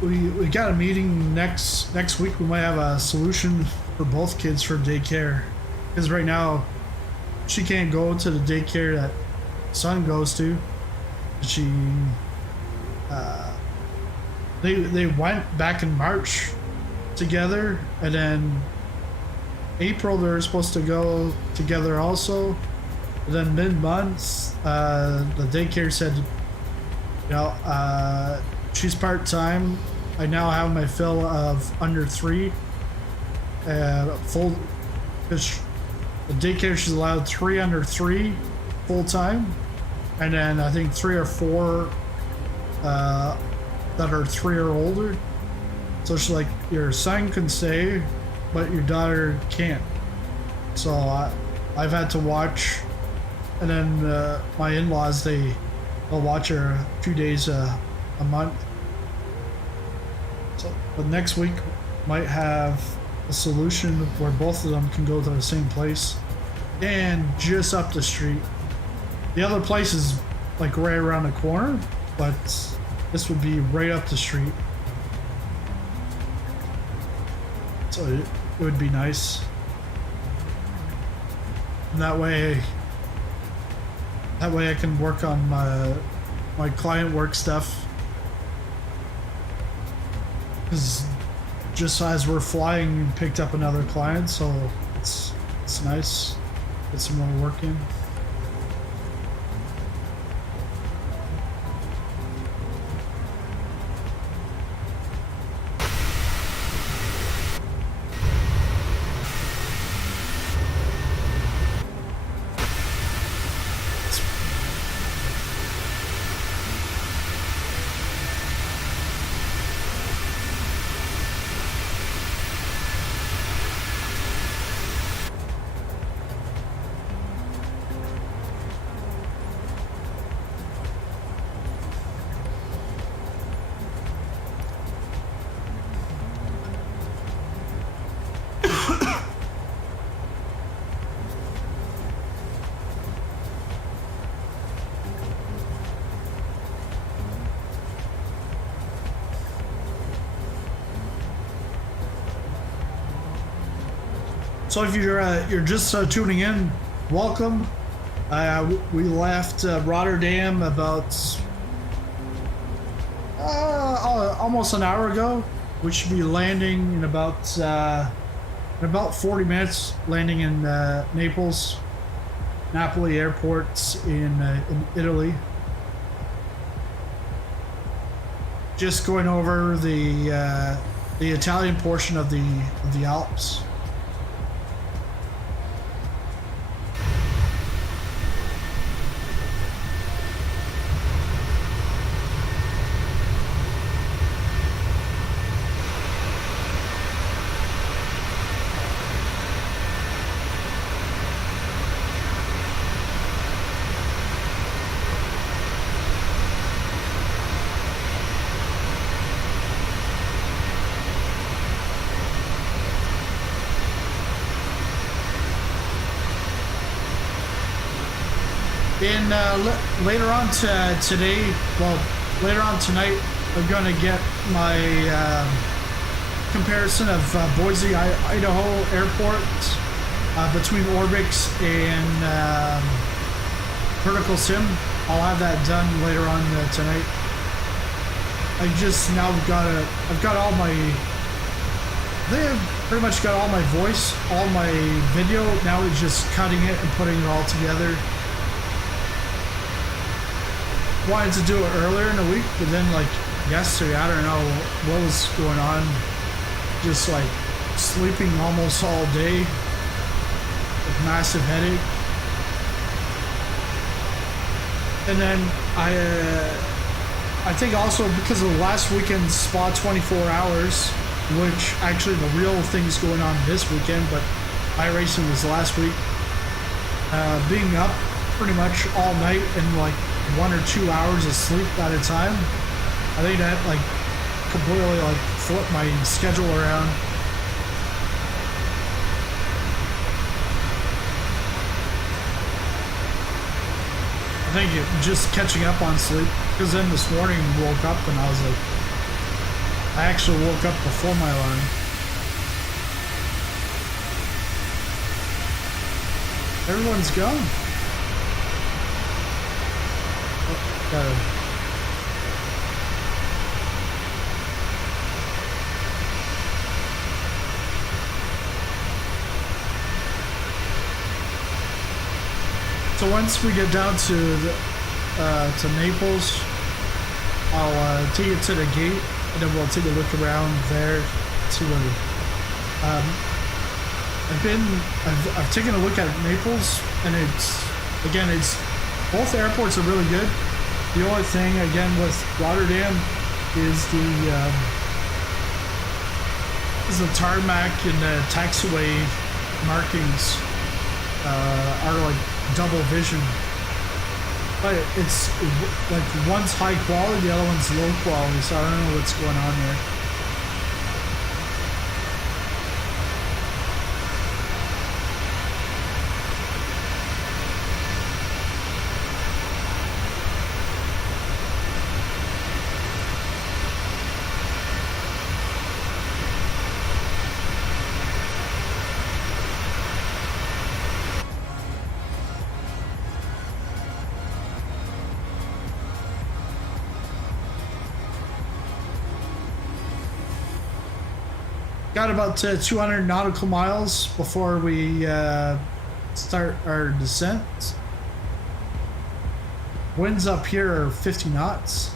we got a meeting next week. We might have a solution for both kids for daycare, because right now she can't go to the daycare that son goes to. She they went back in March together, and then April they're supposed to go together also. And then mid-months the daycare said, you know, she's part-time. I now have my fill of under 3 full, because the daycare she's allowed 3 under 3 full-time, and then I think 3 or 4 that are 3 or older. So she's like, your son can stay, but your daughter can't. So I've had to watch, and then my in-laws, I'll watch her a few days a month. So, but next week might have a solution where both of them can go to the same place, and just up the street. The other place is like right around the corner, but this would be right up the street. So it would be nice. And that way I can work on my client work stuff. Because just as we're flying, we picked up another client, so it's nice. Get some more work in. So if you're just tuning in, welcome. We left Rotterdam about almost an hour ago. We should be landing in about 40 minutes. Landing in Naples, Napoli airports in Italy. Just going over the Italian portion of the Alps. And later on today, well, later on tonight, I'm gonna get my comparison of Boise, Idaho Airport between Orbix and Vertical Sim. I'll have that done later on tonight. I just now I've got all my, I think I've pretty much got all my voice, all my video. Now it's just cutting it and putting it all together. Wanted to do it earlier in the week, but then like yesterday, I don't know what was going on. Just like sleeping almost all day with massive headache. And then I think also because of last weekend's Spa 24 hours, which actually the real thing's going on this weekend, but iRacing was last week. Being up pretty much all night and like 1 or 2 hours of sleep at a time, I think that like completely like flipped my schedule around. I think just catching up on sleep, because then this morning woke up and I was like, I actually woke up before my alarm. Everyone's gone. Oh, got it. So once we get down to Naples, I'll take it to the gate, and then we'll take a look around there. See what I've taken a look at Naples, and it's both airports are really good. The only thing again with Rotterdam is the tarmac and the taxiway markings are like double vision, but it's like one's high quality, the other one's low quality, so I don't know what's going on here. Got about 200 nautical miles before we start our descent. Winds up here are 50 knots.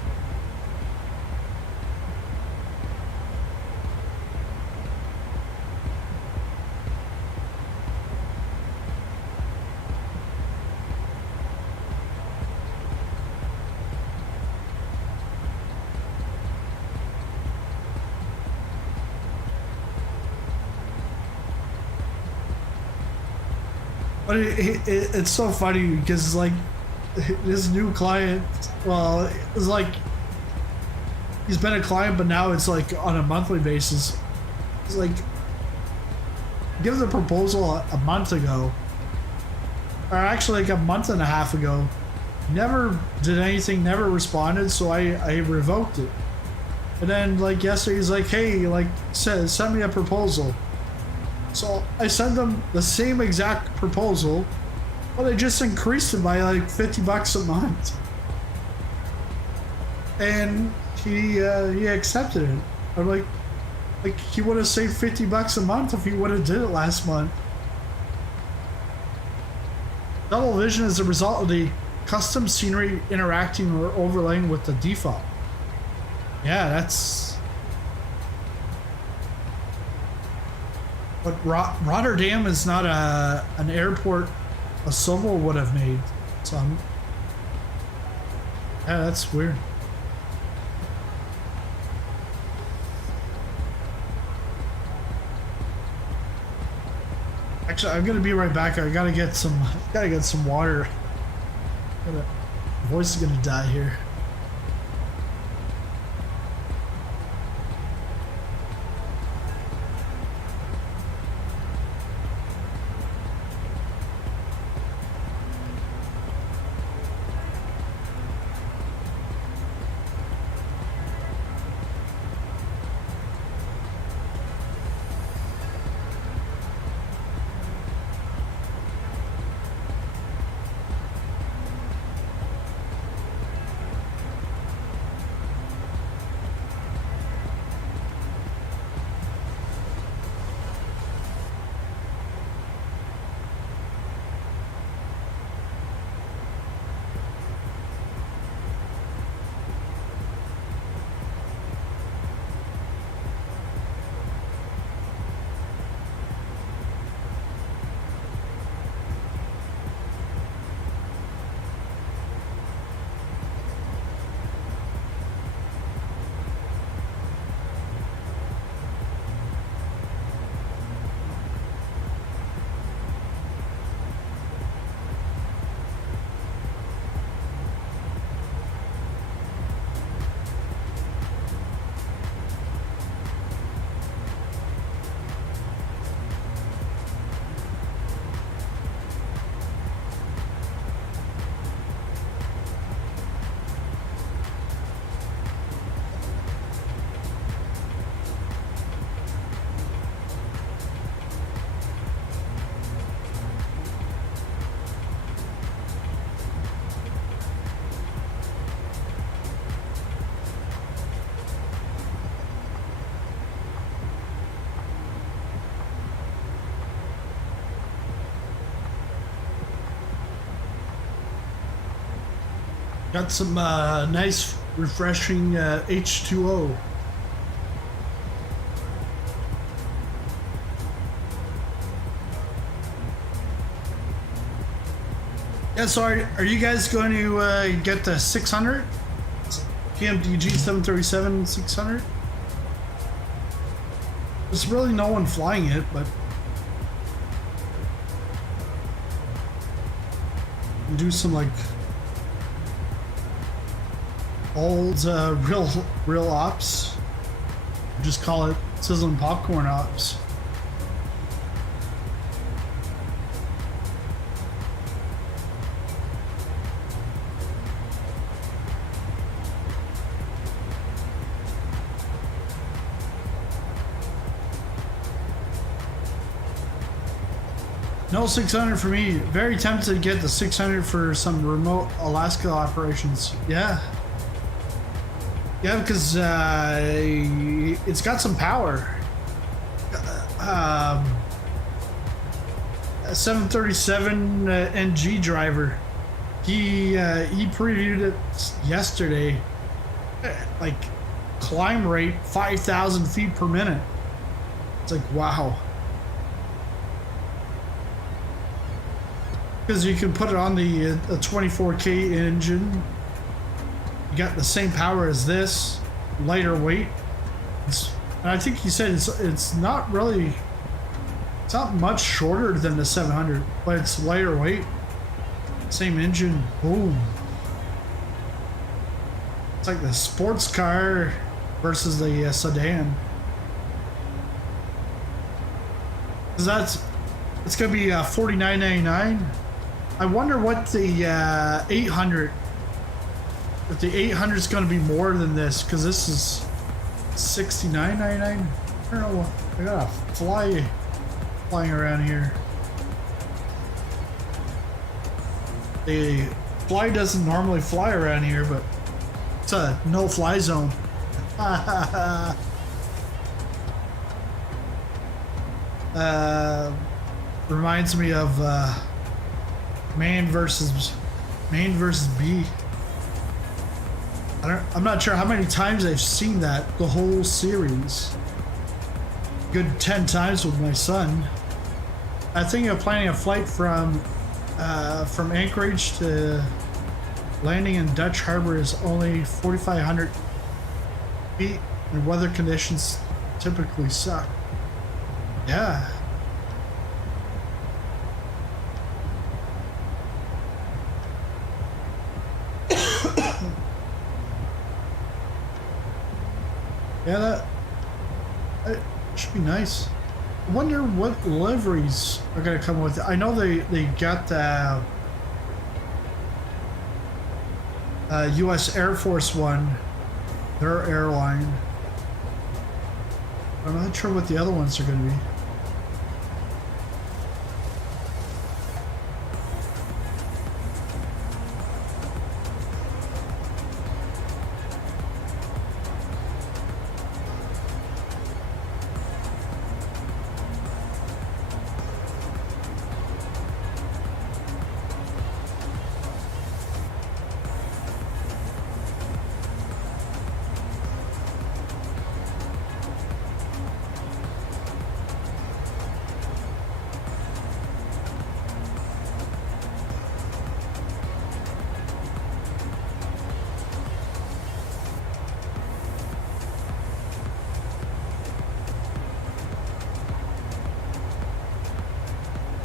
But it's so funny because like this new client, well, it's like he's been a client, but now it's like on a monthly basis. It's like give the proposal a month ago, or actually like a month and a half ago. Never did anything, never responded, so I revoked it. And then like yesterday, he's like, hey, like send me a proposal. So I sent them the same exact proposal, but I just increased it by like $50 a month. And he accepted it. I'm like he would have saved $50 a month if he would have did it last month. Double vision is a result of the custom scenery interacting or overlaying with the default. Yeah, that's. But Rotterdam is not an airport a Sobel would have made. So yeah, that's weird. Actually, I'm gonna be right back. I gotta get some water. My voice is gonna die here. Got some nice, refreshing H2O. Yeah, so are you guys going to get the 600? PMDG 737 600? There's really no one flying it, but do some like old real ops. Just call it sizzling popcorn ops. No 600 for me. Very tempted to get the 600 for some remote Alaska operations. Yeah. Yeah, because it's got some power. A 737 NG driver. He previewed it yesterday. Like climb rate 5,000 feet per minute. It's like wow. Because you can put it on the 24K engine. You got the same power as this, lighter weight. And I think he said it's not really, it's not much shorter than the 700, but it's lighter weight. Same engine, boom. It's like the sports car versus the sedan. Because it's gonna be $49.99. I wonder what the 800, if the 800 is going to be more than this, because this is $69.99. I don't know. I got a flying around here. The fly doesn't normally fly around here, but it's a no-fly zone. Reminds me of Man versus Bee. I'm not sure how many times I've seen that, the whole series. Good 10 times with my son. I think I'm planning a flight from Anchorage to landing in Dutch Harbor is only 4,500 feet, and weather conditions typically suck. Yeah. Yeah, that should be nice. I wonder what liveries are gonna come with it. I know they got the U.S. Air Force one, their airline. I'm not sure what the other ones are gonna be.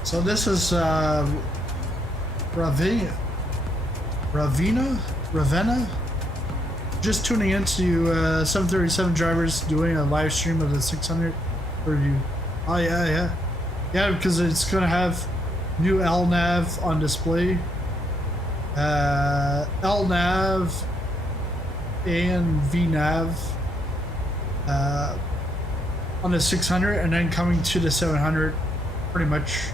So this is Ravenna. Just tuning into 737 drivers doing a live stream of the 600 review. Oh yeah, because it's gonna have new LNAV on display. LNAV and VNAV on the 600, and then coming to the 700 pretty much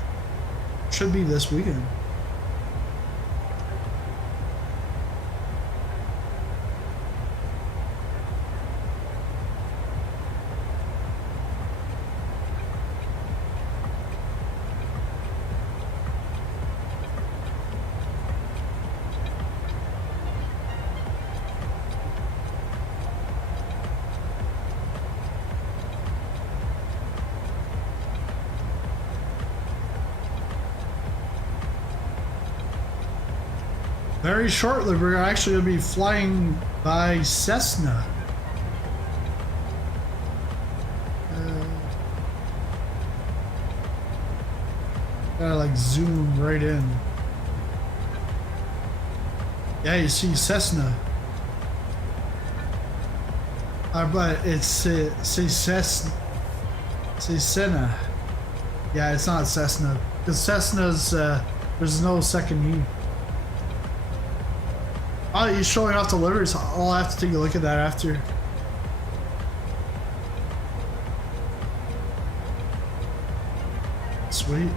should be this weekend. Very shortly, we're actually going to be flying by Cessna. Gotta like zoom right in. Yeah, you see Cessna. But it's Cessna. Yeah, it's not Cessna. Because Cessna's, there's no second E. Oh, he's showing off the liveries. I'll have to take a look at that after. Sweet.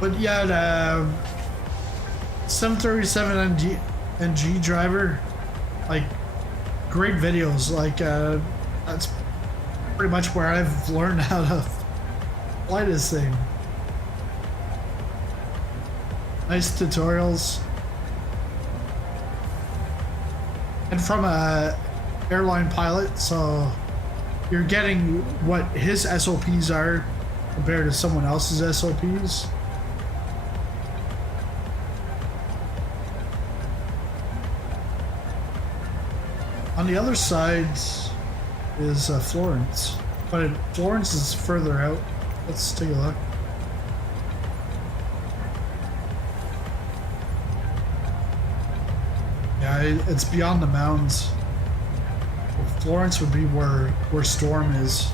But yeah, the 737 NG driver, like, great videos. Like, that's pretty much where I've learned how to fly this thing. Nice tutorials. And from a airline pilot, so you're getting what his SOPs are compared to someone else's SOPs. On the other side is Florence, but Florence is further out. Let's take a look. Yeah, it's beyond the mountains. Florence would be where Storm is.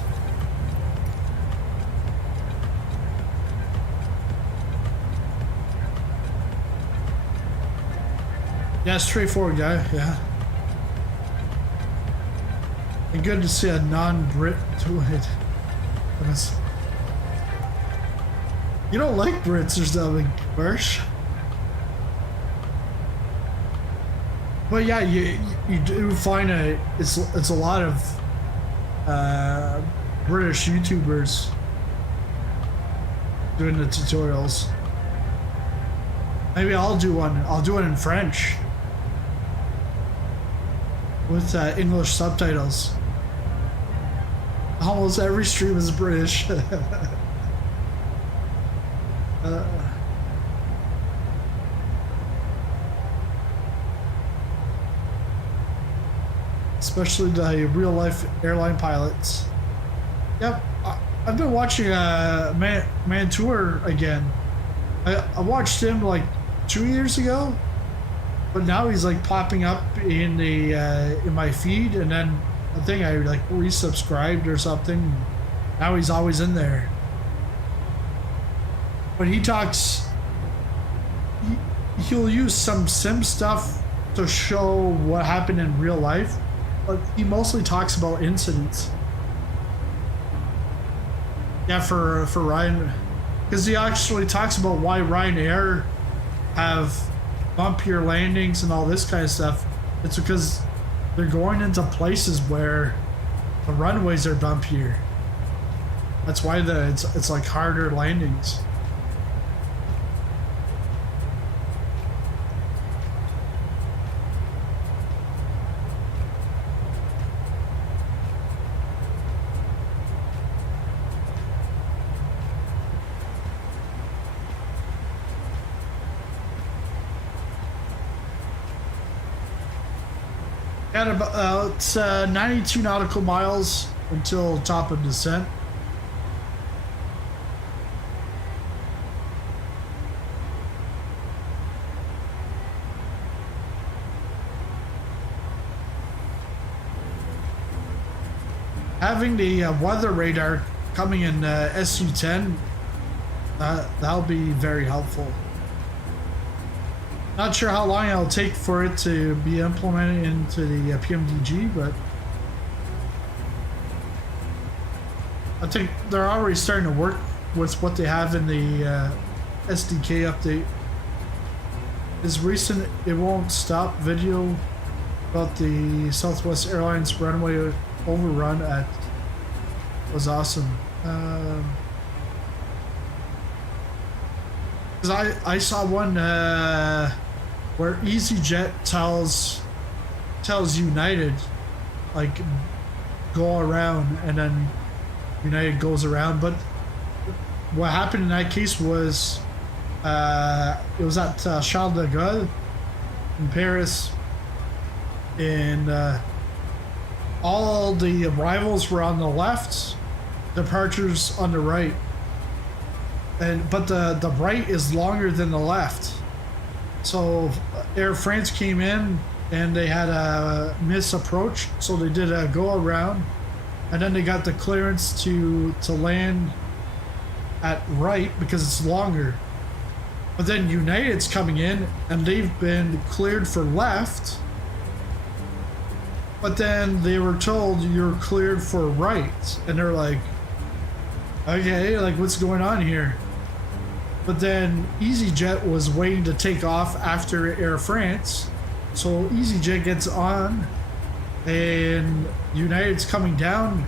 Yeah, straightforward guy, yeah. And good to see a non-Brit do it. You don't like Brits or something, Birch? But yeah, you do find it's a lot of British YouTubers doing the tutorials. Maybe I'll do one. I'll do it in French with English subtitles. Almost every stream is British. Especially the real life airline pilots. Yep, I've been watching Mantour again. I watched him like 2 years ago, but now he's like popping up in the in my feed, and then I think I like resubscribed or something. Now he's always in there. But he talks. He'll use some sim stuff to show what happened in real life, but he mostly talks about incidents. Yeah, for Ryan, because he actually talks about why Ryanair have bumpier landings and all this kind of stuff. It's because they're going into places where the runways are bumpier. That's why it's like harder landings. At about 92 nautical miles until top of descent. Having the weather radar coming in SU-10 That'll be very helpful. Not sure how long it'll take for it to be implemented into the PMDG, but I think they're already starting to work with what they have in the SDK update. This recent "It Won't Stop" video about the Southwest Airlines runway overrun was awesome. Cause I saw one where Easyjet tells United like go around, and then United goes around. But what happened in that case was it was at Charles de Gaulle in Paris, and all the arrivals were on the left, departures on the right. But the right is longer than the left. So Air France came in and they had a misapproach, so they did a go around, and then they got the clearance to land at right because it's longer. But then United's coming in and they've been cleared for left, but then they were told you're cleared for right, and they're like, okay, like what's going on here? But then Easyjet was waiting to take off after Air France, so Easyjet gets on and United's coming down,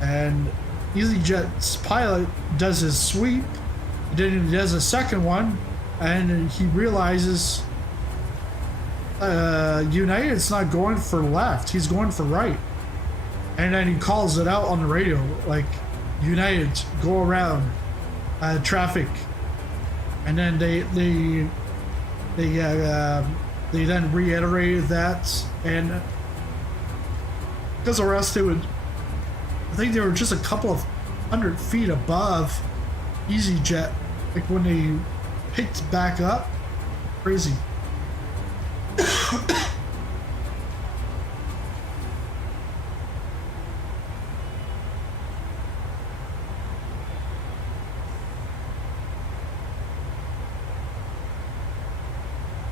and Easyjet's pilot does his sweep, then he does a second one, and he realizes United's not going for left, he's going for right. And then he calls it out on the radio, like, United, go around, traffic. And then they then reiterated that, and because the rest, I think they were just a couple of 100 feet above Easyjet, like when they picked back up. Crazy.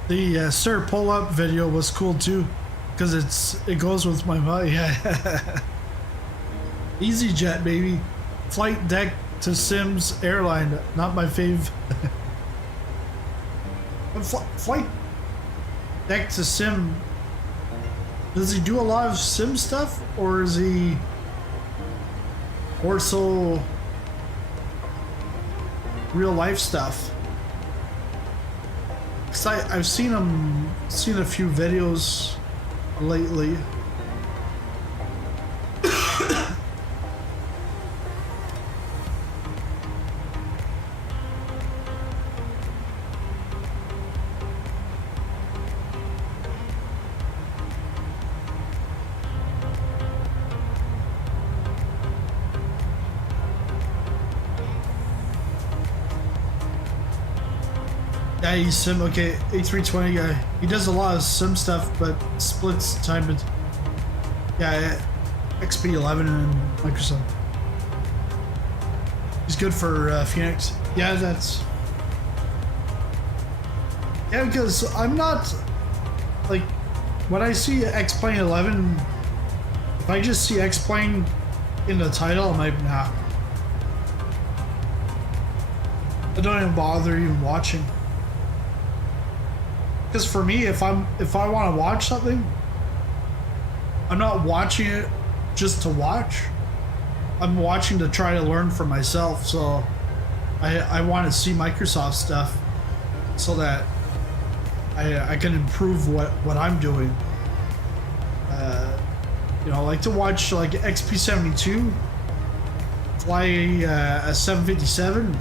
The Sir Pull Up video was cool too, because it goes with my money. Yeah. Easyjet, baby. Flight deck to Sims airline, not my fave. Flight deck to Sim. Does he do a lot of Sim stuff, or is he also real life stuff? Cause I've seen a few videos lately. Yeah, he's Sim. Okay, A320 guy. He does a lot of Sim stuff, but splits time. But yeah, XP11 and Microsoft. He's good for Phoenix. Yeah, yeah, because I'm not like when I see X-Plane 11. If I just see X-Plane in the title, I'm like, nah. I don't even bother even watching. Because for me, if I want to watch something, I'm not watching it just to watch. I'm watching to try to learn for myself. So I want to see Microsoft stuff so that I can improve what I'm doing. You know, like to watch like XP72 fly a 757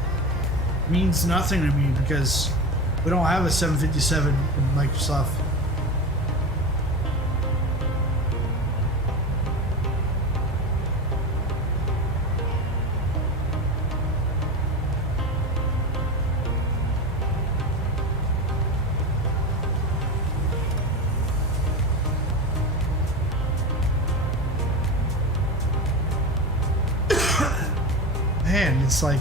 means nothing to me because we don't have a 757 in Microsoft. Man, it's like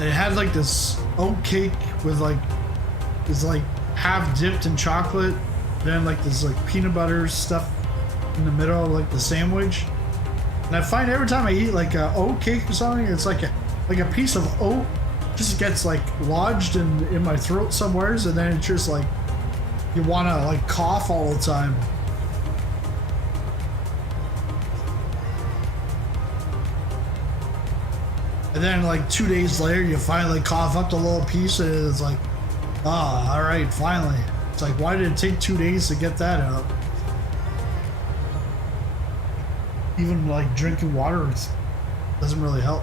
it had like this oat cake with like, is like half dipped in chocolate, then like this like peanut butter stuff in the middle of like the sandwich. And I find every time I eat like a oat cake or something, it's like a piece of oat just gets like lodged in my throat somewheres, and then it's just like you want to like cough all the time. And then like 2 days later, you finally cough up the little piece, and it's like, ah, all right, finally. It's like, why did it take 2 days to get that out? Even like drinking water doesn't really help.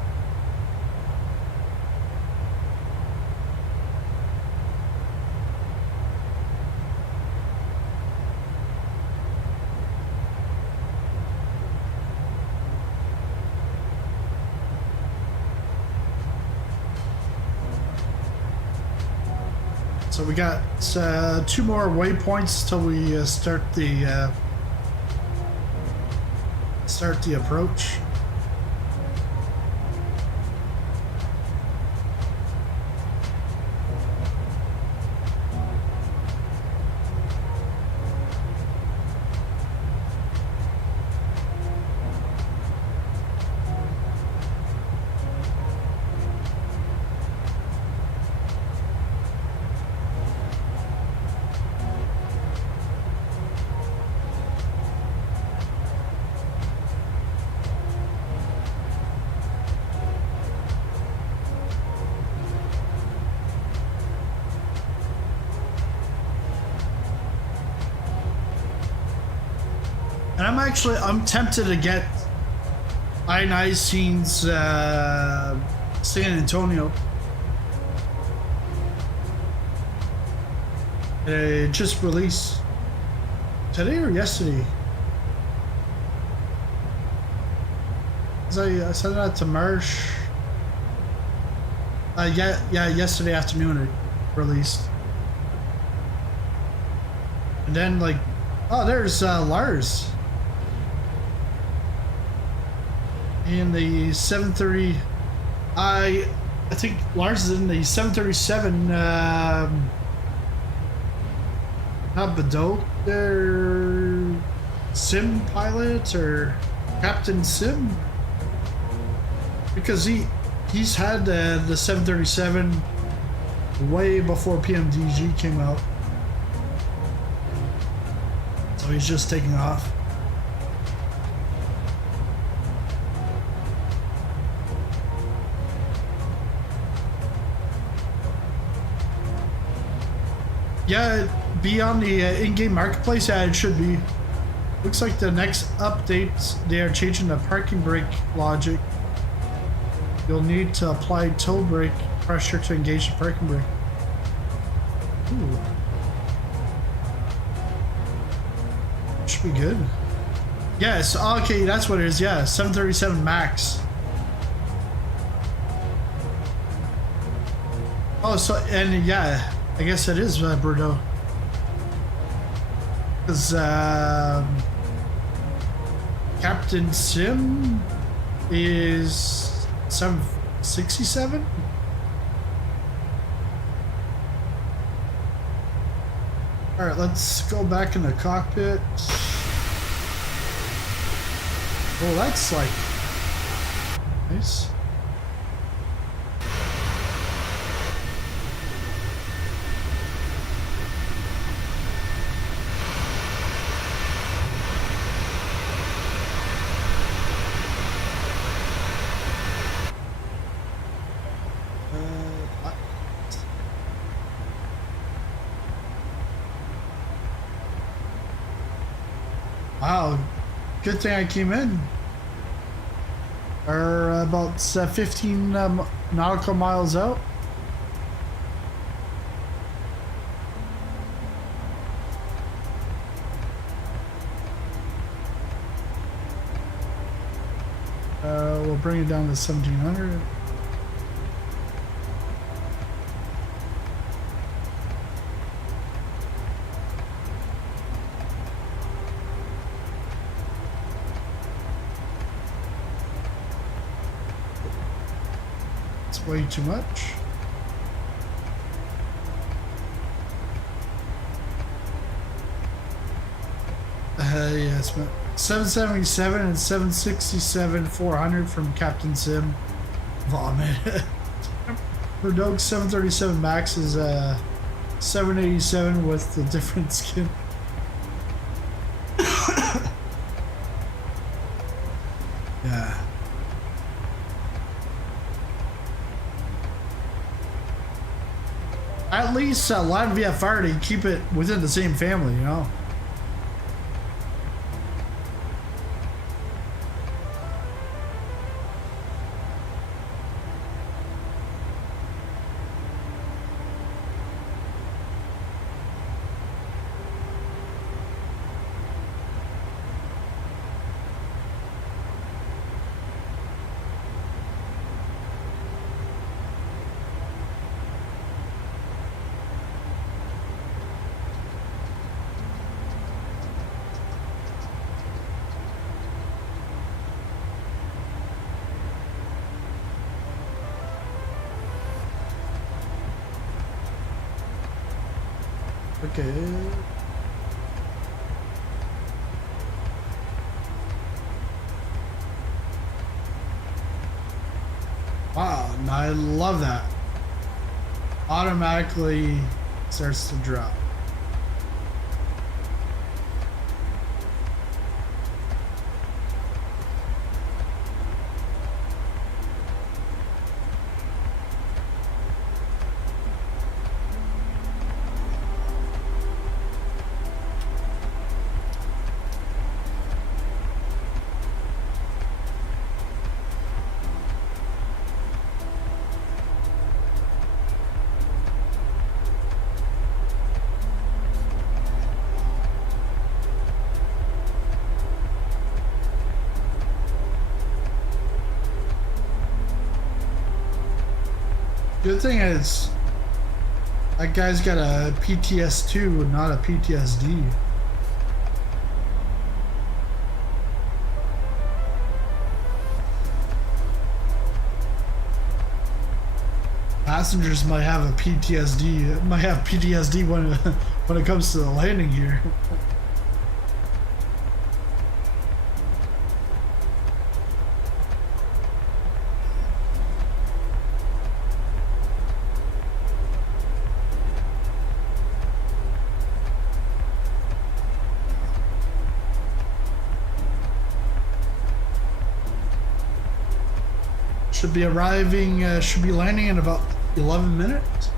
So we got 2 more waypoints till we start the approach. And I'm tempted to get Ionized Scenes San Antonio. It just released today or yesterday. I sent it out to Marsh. Yeah, yesterday afternoon it released. And then like, oh, there's Lars. In the 730, I think Lars is in the 737. Not Badot, they're Sim pilot or Captain Sim, because he's had the 737 way before PMDG came out, so he's just taking off. Yeah, be on the in-game marketplace. Yeah, it should be. Looks like the next updates, they are changing the parking brake logic. You'll need to apply toe brake pressure to engage the parking brake. Ooh. Should be good. Yes, okay, that's what it is. Yeah, 737 Max. Oh, so, and yeah, I guess it is Bordeaux. Because Captain Sim is 767? Alright, let's go back in the cockpit. Oh, that's like nice. Wow, good thing I came in. We're about 15 nautical miles out. We'll bring it down to 1700. way too much. Yes, man. 777 and 767 400 from Captain Sim. Vomit. For Doge 737 Max is 787 with the different skin. Yeah. At least LIRN VFR, keep it within the same family, you know? Okay. Wow, I love that. Automatically starts to drop. Good thing is, that guy's got a PTS2 and not a PTSD. Passengers might have a PTSD. Might have PTSD when it comes to the landing here. Should be arriving, should be landing in about 11 minutes.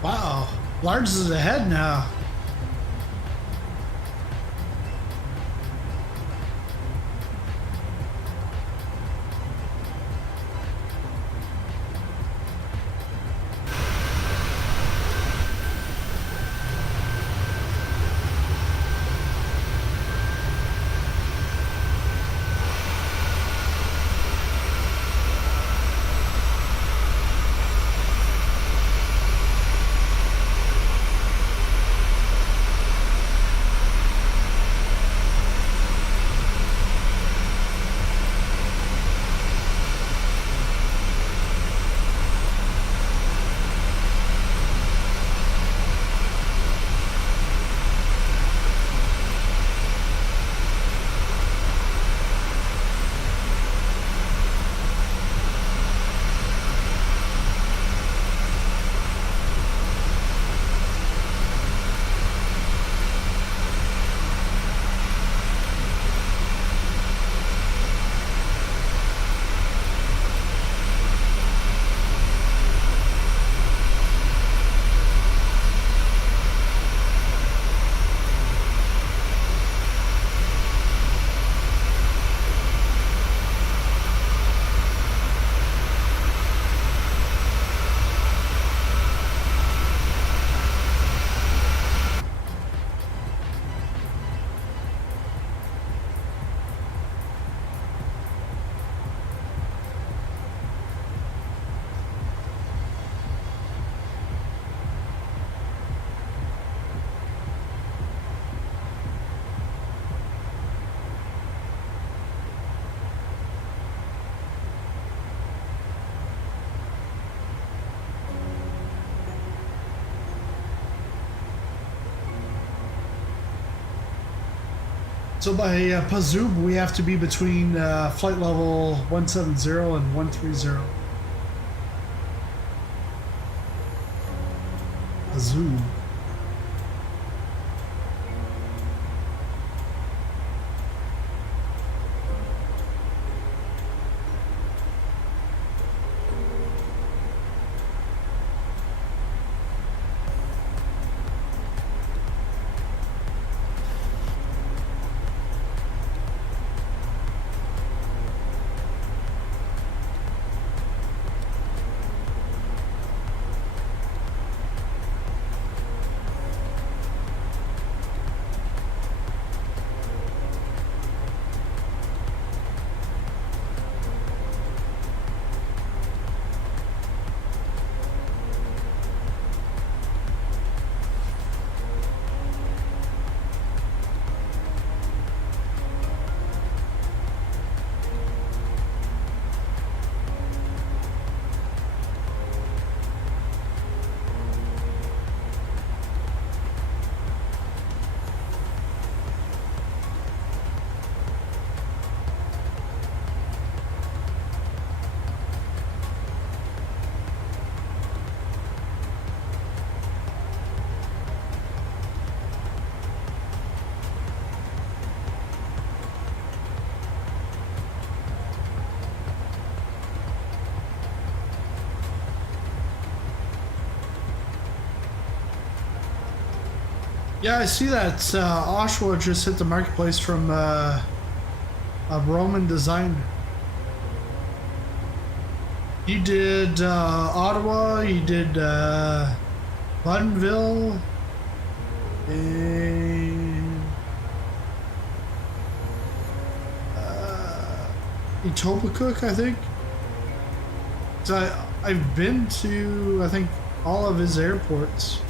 Wow, Lars is ahead now. So by Pazoob, we have to be between flight level 170 and 130. Pazoob. Yeah, I see that Oshawa just hit the marketplace from a Roman design. He did Ottawa, he did Buttonville, and Etobicoke, I think. So I've been to, I think, all of his airports.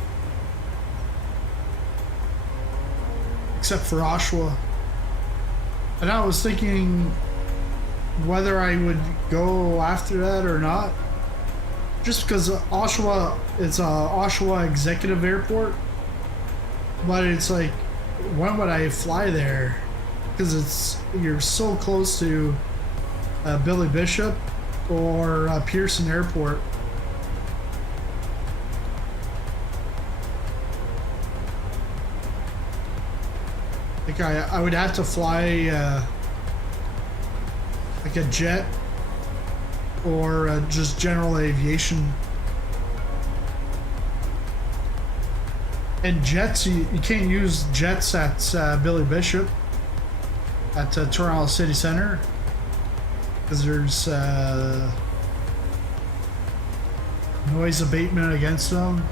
Except for Oshawa. And I was thinking whether I would go after that or not. Just because Oshawa, it's a Oshawa executive airport. But it's like, when would I fly there? Because you're so close to Billy Bishop or Pearson Airport. Like I would have to fly like a jet or just general aviation. And jets, you can't use jets at Billy Bishop at Toronto City Centre because there's noise abatement against them.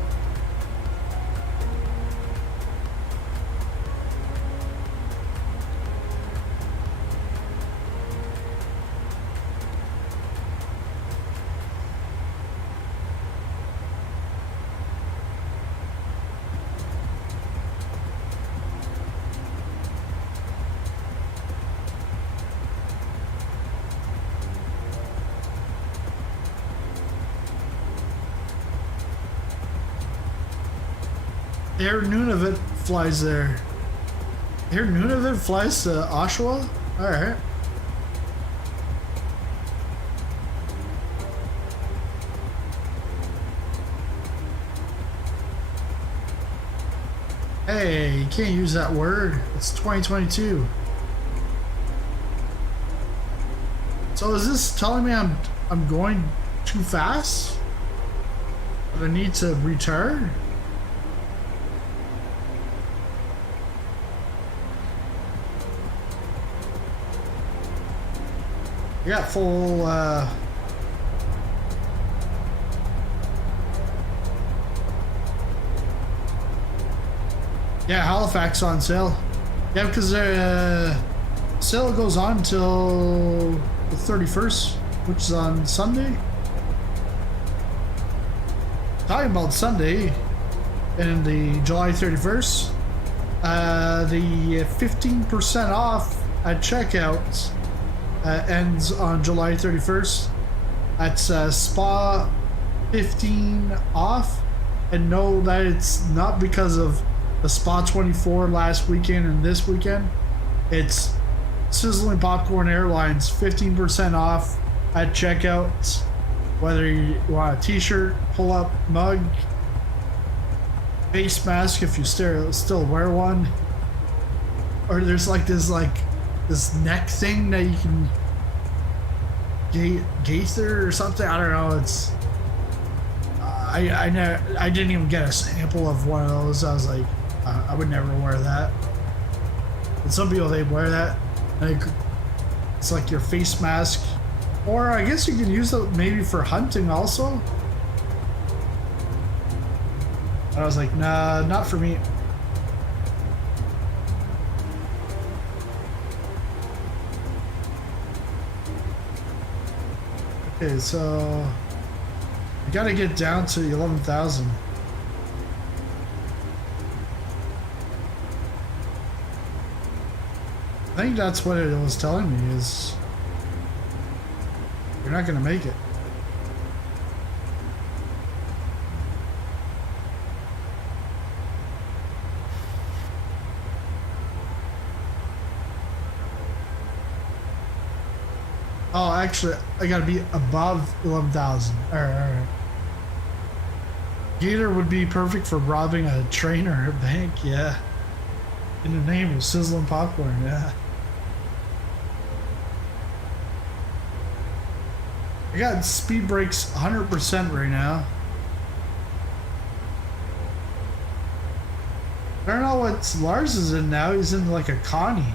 Air Nunavut flies there. Air Nunavut flies to Oshawa? Alright. Hey, you can't use that word. It's 2022. So is this telling me I'm going too fast? That I need to retard? I got full yeah, Halifax on sale. Yeah, because sale goes on until the 31st, which is on Sunday. Talking about Sunday and the July 31st, the 15% off at checkout ends on July 31st. That's Spa 15 off, and know that it's not because of the Spa 24 last weekend and this weekend. It's Sizzling Popcorn Airlines, 15% off at checkout. Whether you want a t-shirt, pull-up, mug, face mask if you still wear one, or there's like this neck thing that you can gaither or something. I don't know. It's I didn't even get a sample of one of those. I was like, I would never wear that. But some people, they wear that. Like, it's like your face mask, or I guess you can use it maybe for hunting also. I was like, nah, not for me. Okay, so I gotta get down to 11,000. I think that's what it was telling me, is you're not gonna make it. Oh, actually, I gotta be above 11,000. Alright. Gator would be perfect for robbing a train or a bank, yeah. In the name of Sizzling Popcorn, yeah. I got speed brakes 100% right now. I don't know what Lars is in now. He's in like a Connie.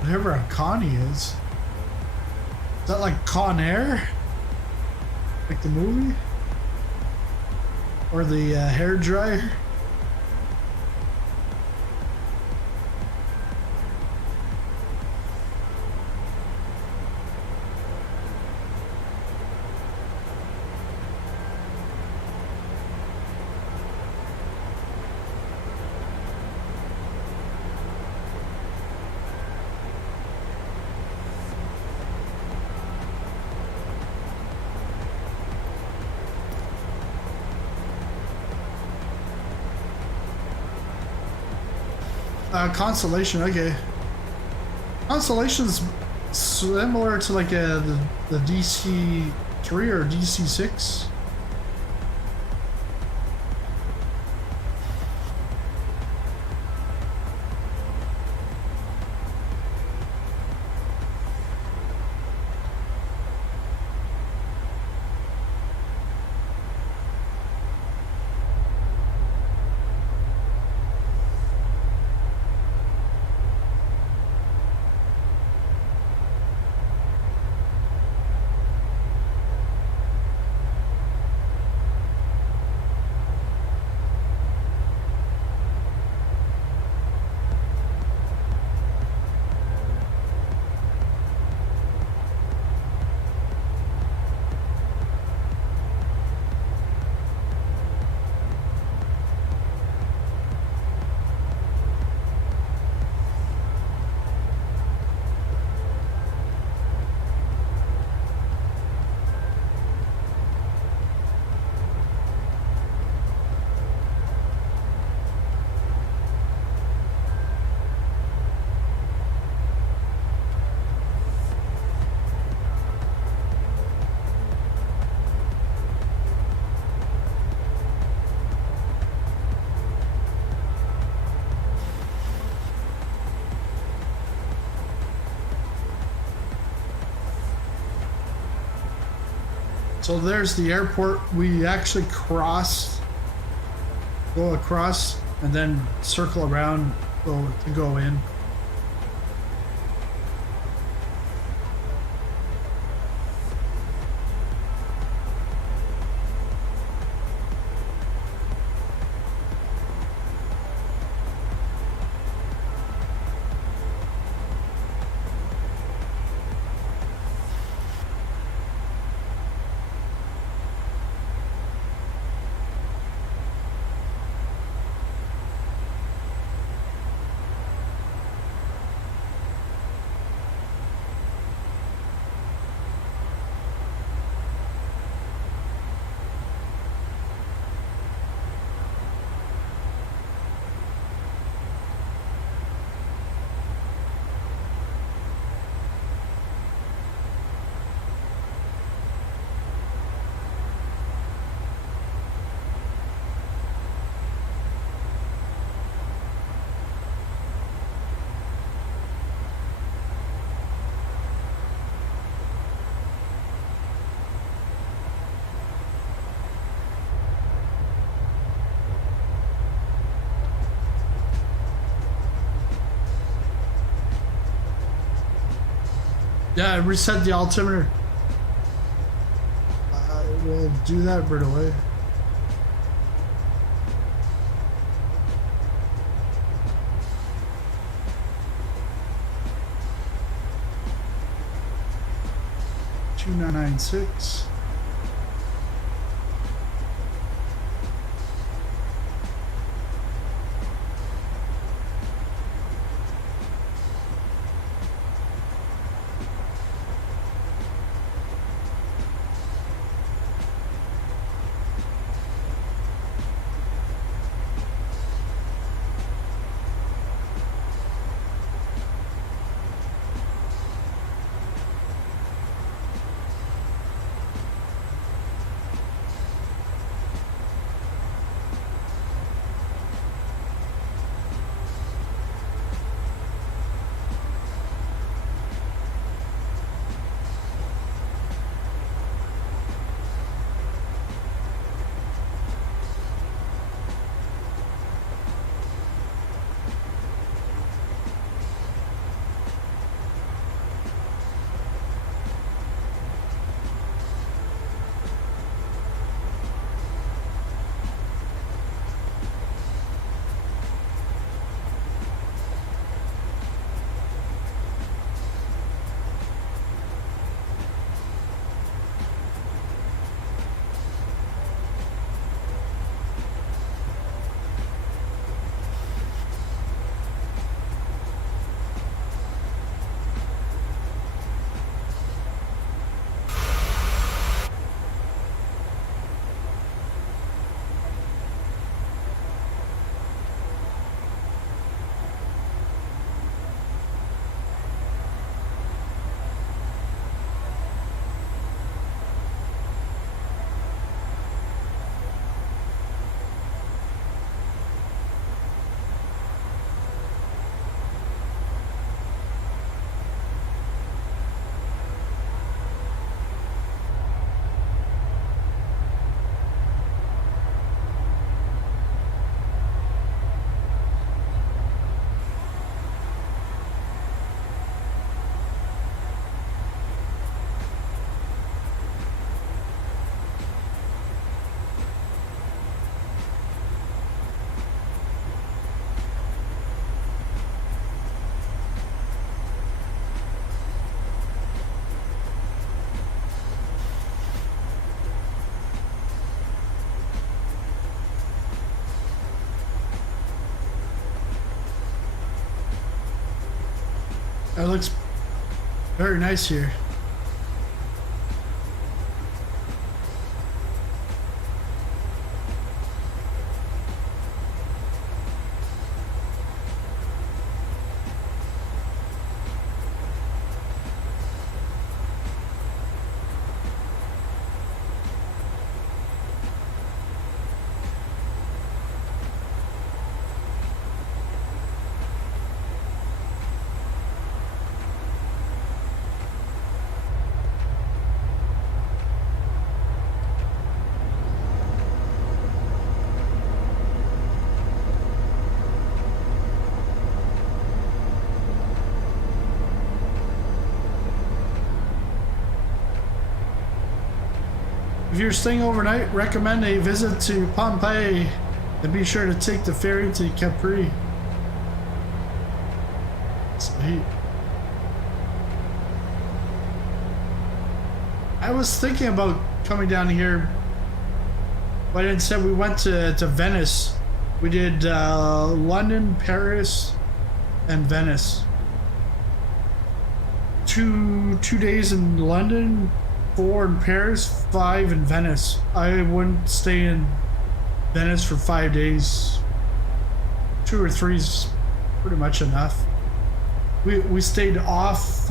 Whatever a Connie is. Is that like Con Air? Like the movie? Or the hair dryer? Constellation, okay. Constellation's similar to like the DC-3 or DC-6. So there's the airport. We actually go across, and then circle around to go in. Yeah, reset the altimeter. I will do that right away. Two 996. That looks very nice here. If you're staying overnight, recommend a visit to Pompeii and be sure to take the ferry to Capri. Sweet. I was thinking about coming down here, but instead we went to Venice. We did London, Paris, and Venice. Two days in London, 4 in Paris, 5 in Venice. I wouldn't stay in Venice for 5 days. 2 or 3 is pretty much enough. We stayed off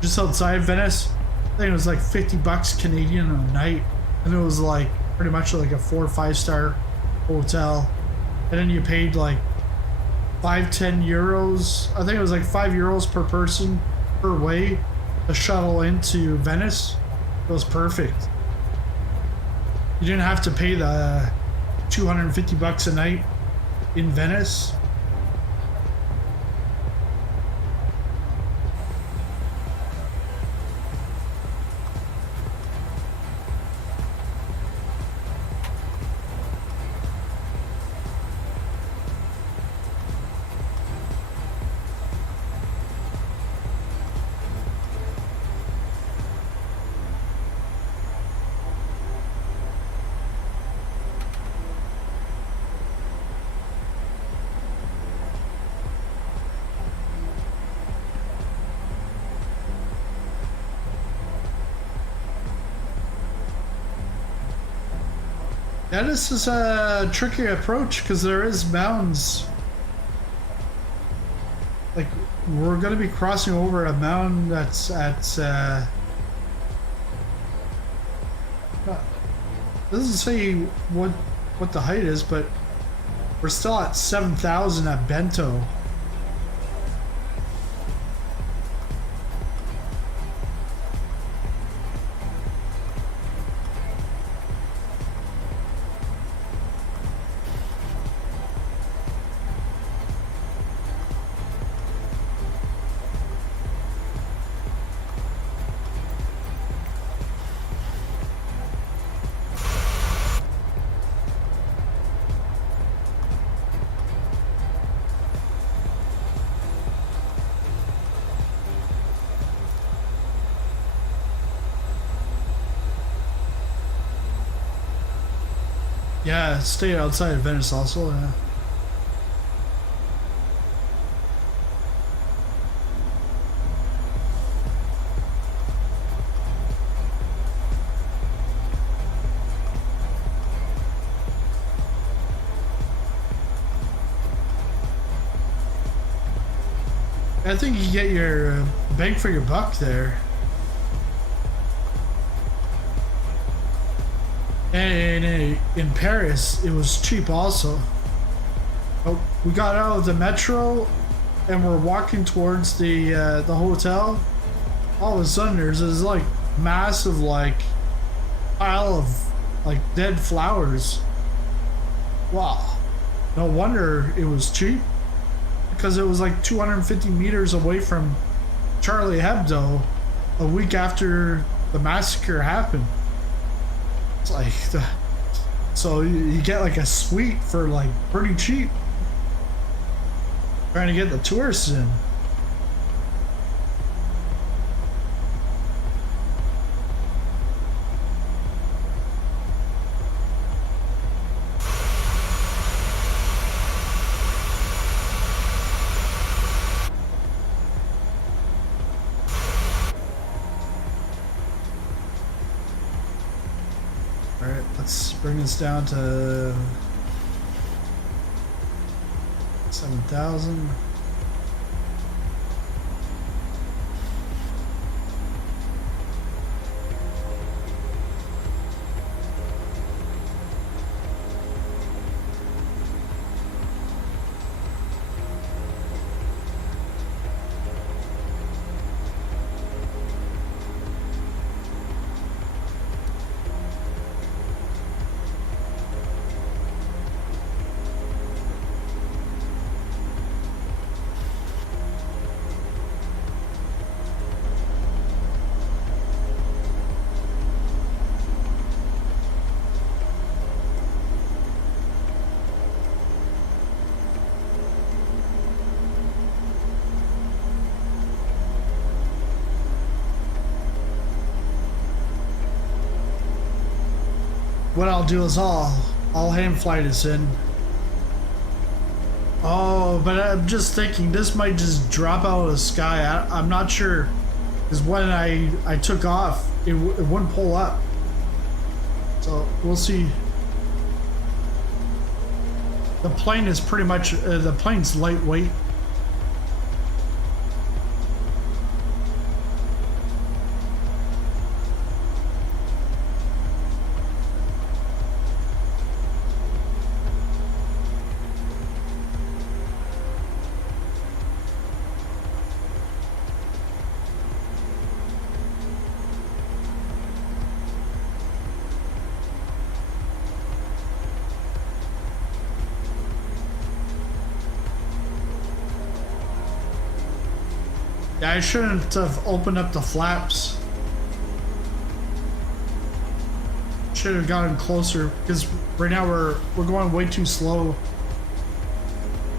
just outside Venice. I think it was like $50 Canadian a night, and it was like pretty much like a 4 or 5 star hotel. And then you paid like 5-10 euros. I think it was like 5 euros per person per way. The shuttle into Venice. It was perfect. You didn't have to pay the $250 a night in Venice. Yeah, this is a tricky approach because there is mounds. Like, we're gonna be crossing over a mountain that's at doesn't say what the height is, but we're still at 7,000 at Bento. Yeah, stay outside of Venice also, yeah. I think you get your bang for your buck there. And in Paris, it was cheap also. Oh, we got out of the metro and we're walking towards the hotel. All of a sudden, there's this like massive like pile of like dead flowers. Wow, no wonder it was cheap, because it was like 250 meters away from Charlie Hebdo a week after the massacre happened. It's like so you get like a suite for like pretty cheap, trying to get the tourists in. Let's bring this down to 7,000. What I'll do is I'll hand fly this in. Oh, but I'm just thinking this might just drop out of the sky. I'm not sure, because when I took off, it wouldn't pull up. So we'll see. The plane is pretty much the plane's lightweight. Yeah, I shouldn't have opened up the flaps. Should have gotten closer, because right now we're going way too slow.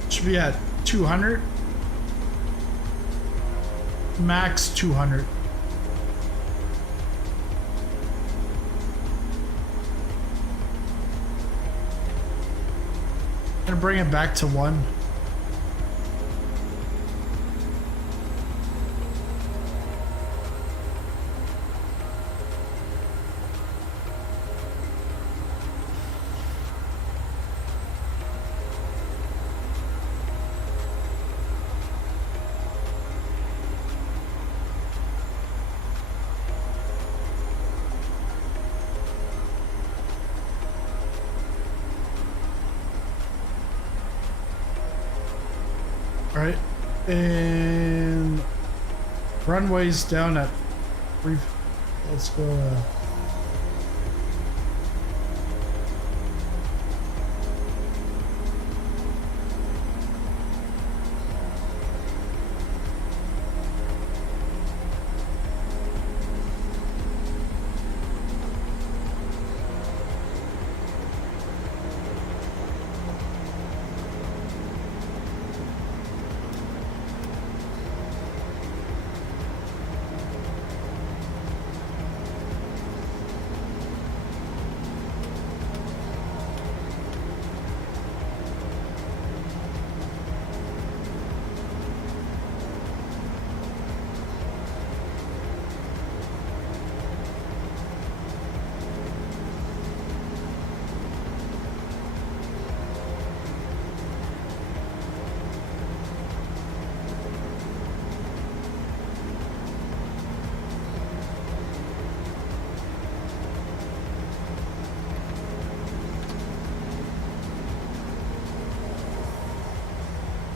Should be at 200. Max 200. I'm gonna bring it back to 1. All right, and runways down at three. Let's go.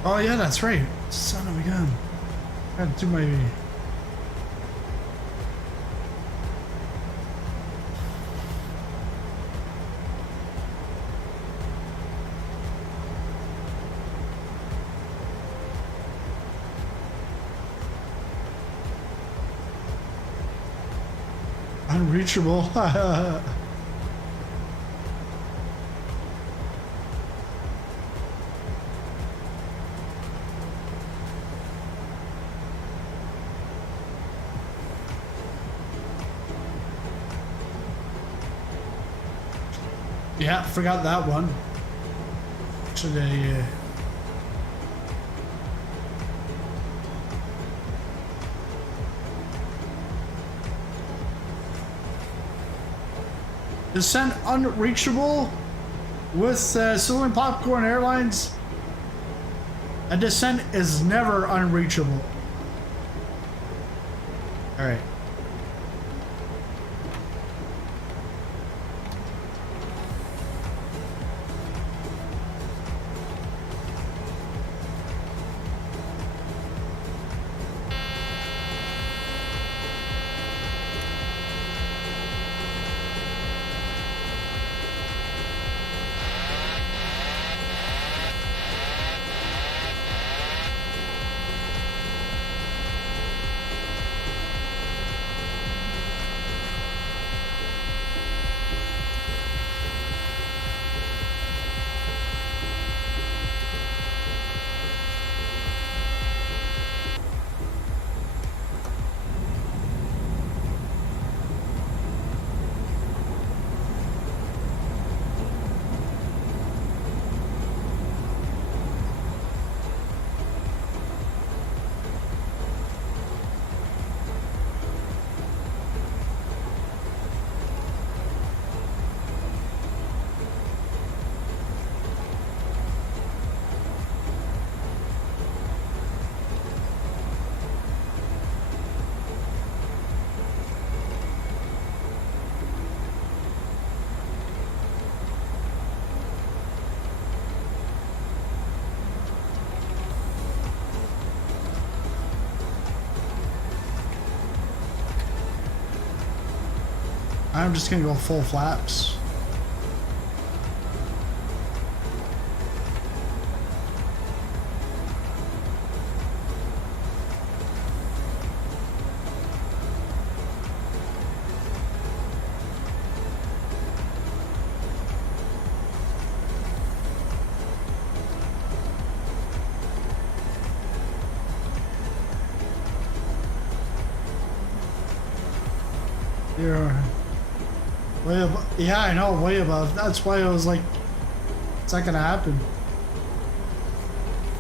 Oh yeah, that's right. Son of a gun. I had to do my. Unreachable. Yeah, forgot that one. Actually, descent unreachable with Sizzling Popcorn Airlines. A descent is never unreachable. All right. I'm just gonna go full flaps. You're way above. Yeah, I know, way above. That's why I was like, it's not gonna happen.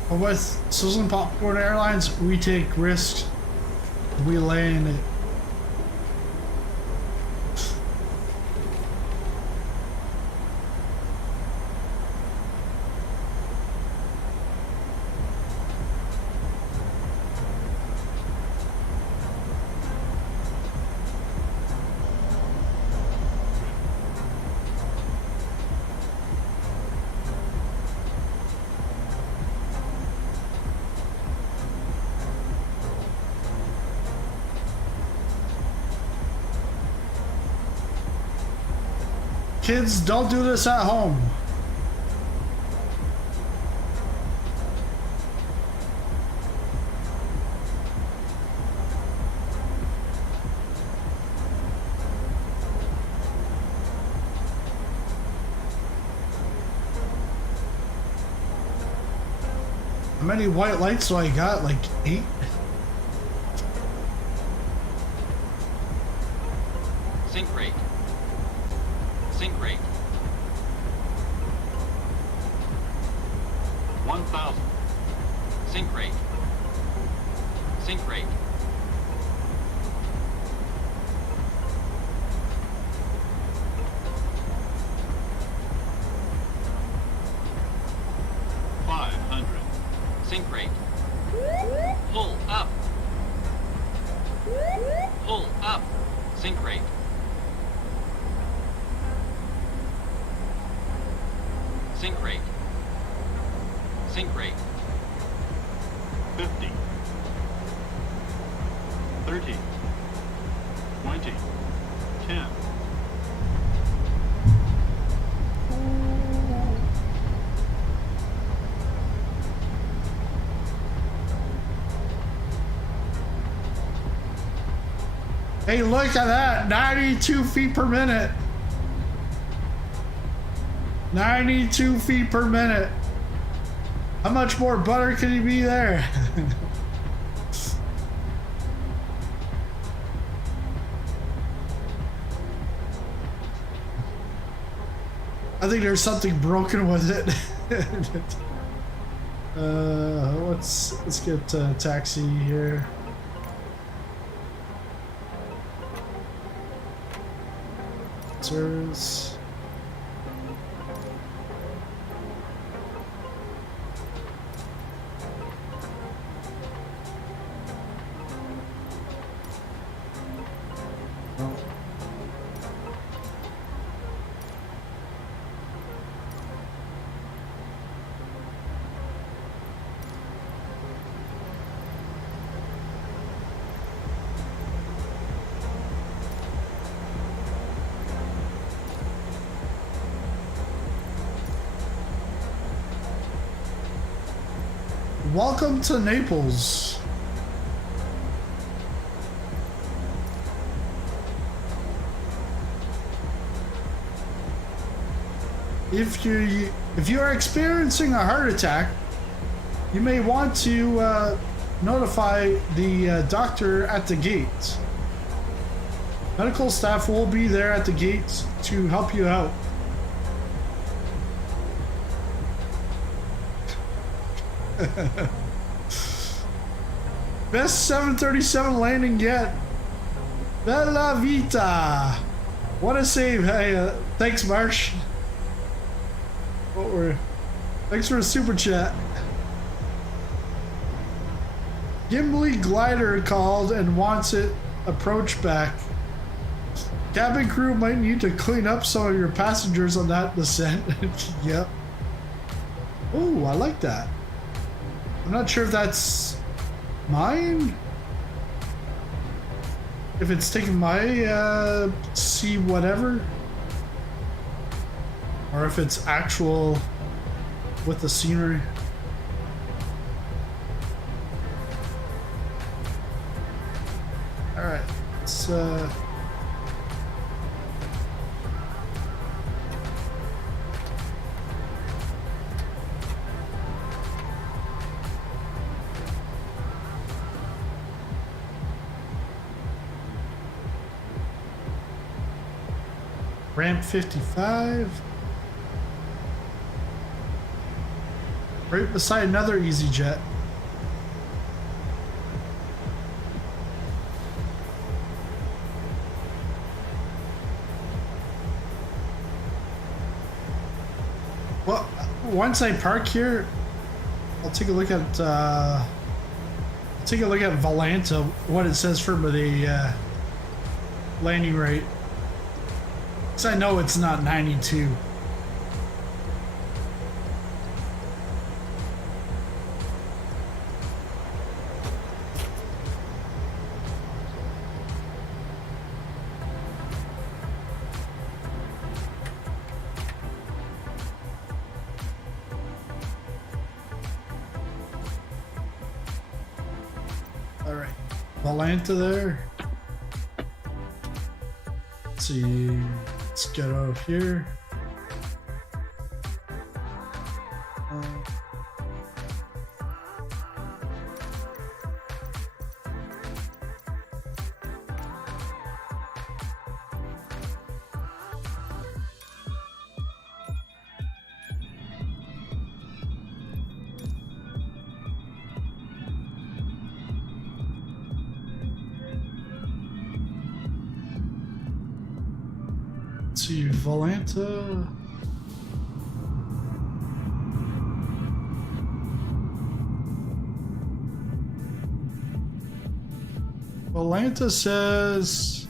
But with Sizzling Popcorn Airlines, we take risks. We land it. Kids, don't do this at home. How many white lights do I got? Like 8? Sync rate. Sync rate. 1,000. Sync rate. Sync rate. Sync rate. Pull up. Pull up. Sync rate. Sync rate. Sync rate. 50. 30. 20. 10. Hey, look at that, 92 feet per minute. 92 feet per minute. How much more butter can you be there? I think there's something broken with it. Let's get a taxi here. Sirs. Welcome to Naples. If you are experiencing a heart attack, you may want to notify the doctor at the gate. Medical staff will be there at the gate to help you out. Best 737 landing yet. Bella Vita. What a save. Hey, thanks, Marsh. Thanks for a super chat. Gimli Glider called and wants it approach back. Cabin crew might need to clean up some of your passengers on that descent. Yep. Oh, I like that. I'm not sure if that's mine. If it's taking my C whatever. Or if it's actual with the scenery. Alright, let's ramp 55. Right beside another Easyjet. Well, once I park here, I'll take a look at Valhalla, what it says for the landing rate. Because I know it's not 92. All right, Valhalla there. Let's see, let's get out of here. See Valhalla. Valhalla says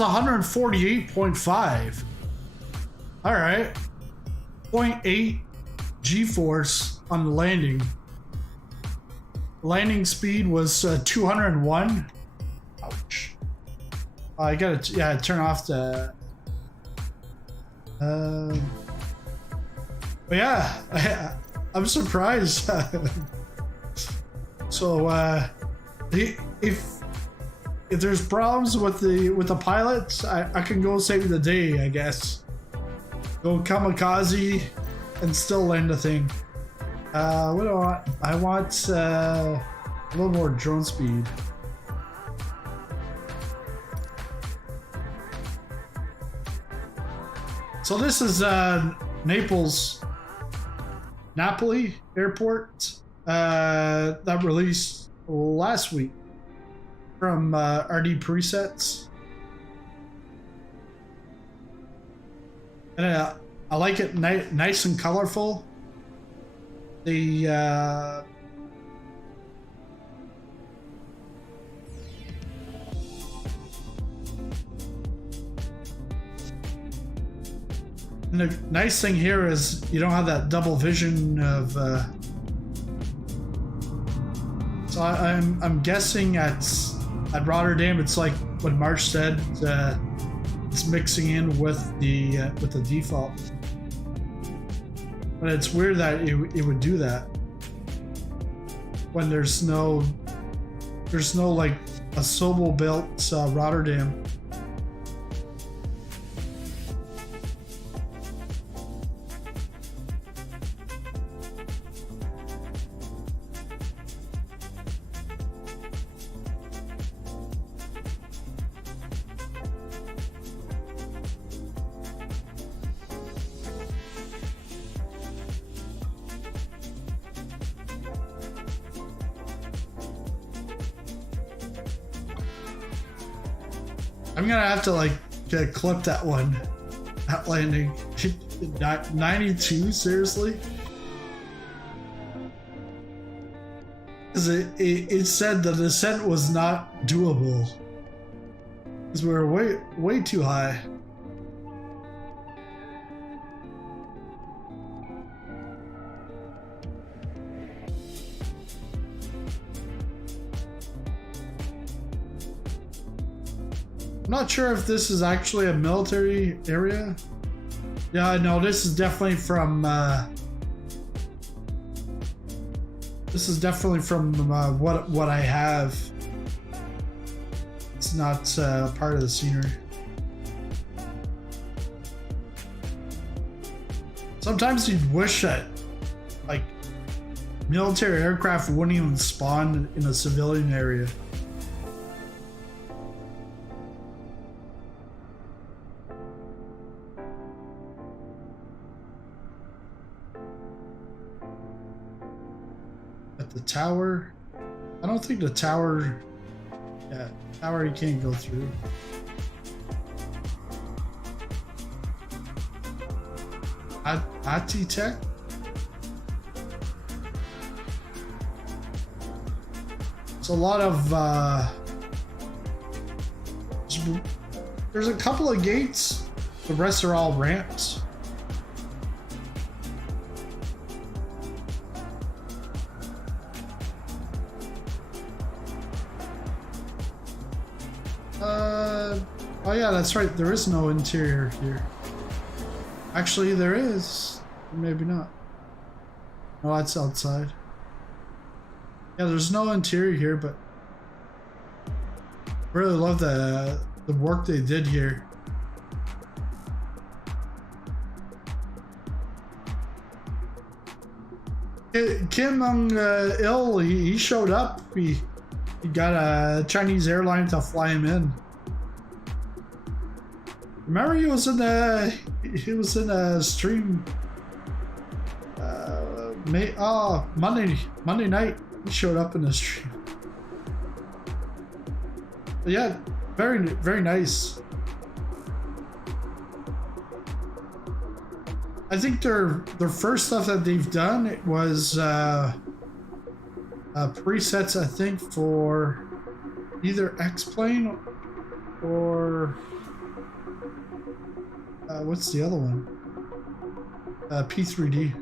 148.5. All right, 0.8 G-force on the landing. Landing speed was 201. Ouch. I gotta turn off the. But yeah, I'm surprised. So if there's problems with the pilots, I can go save the day, I guess. Go kamikaze and still land the thing. What do I want? I want a little more drone speed. So this is Napoli Airport that released last week from RD Presets, and I like it nice and colorful. The and the nice thing here is you don't have that double vision of. So I'm guessing at Rotterdam it's like what Marsh said. It's mixing in with the default, but it's weird that it would do that when there's no like a Sobel built Rotterdam. I'm gonna have to like clip that one, that landing. 92, seriously? Because it said the descent was not doable. Because we were way too high. I'm not sure if this is actually a military area. Yeah, no, this is definitely from what I have. It's not part of the scenery. Sometimes you'd wish that like military aircraft wouldn't even spawn in a civilian area. The tower, I don't think the tower, yeah, tower you can't go through. Tech. It's a lot of there's a couple of gates, the rest are all ramps. Oh yeah, that's right. There is no interior here. Actually, there is. Maybe not. No, that's outside. Yeah, there's no interior here, but really love the work they did here. Kim Il, he showed up. He got a Chinese airline to fly him in. Remember, he was in a stream. Monday night. He showed up in the stream. But yeah, very nice. I think their first stuff that they've done was presets, I think, for either X-Plane or what's the other one? P3D.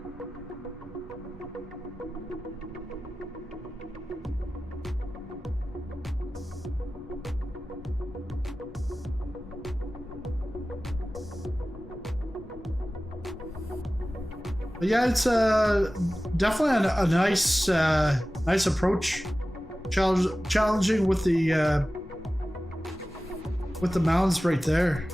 But yeah, it's definitely a nice nice approach. Challenging with the mounts right there.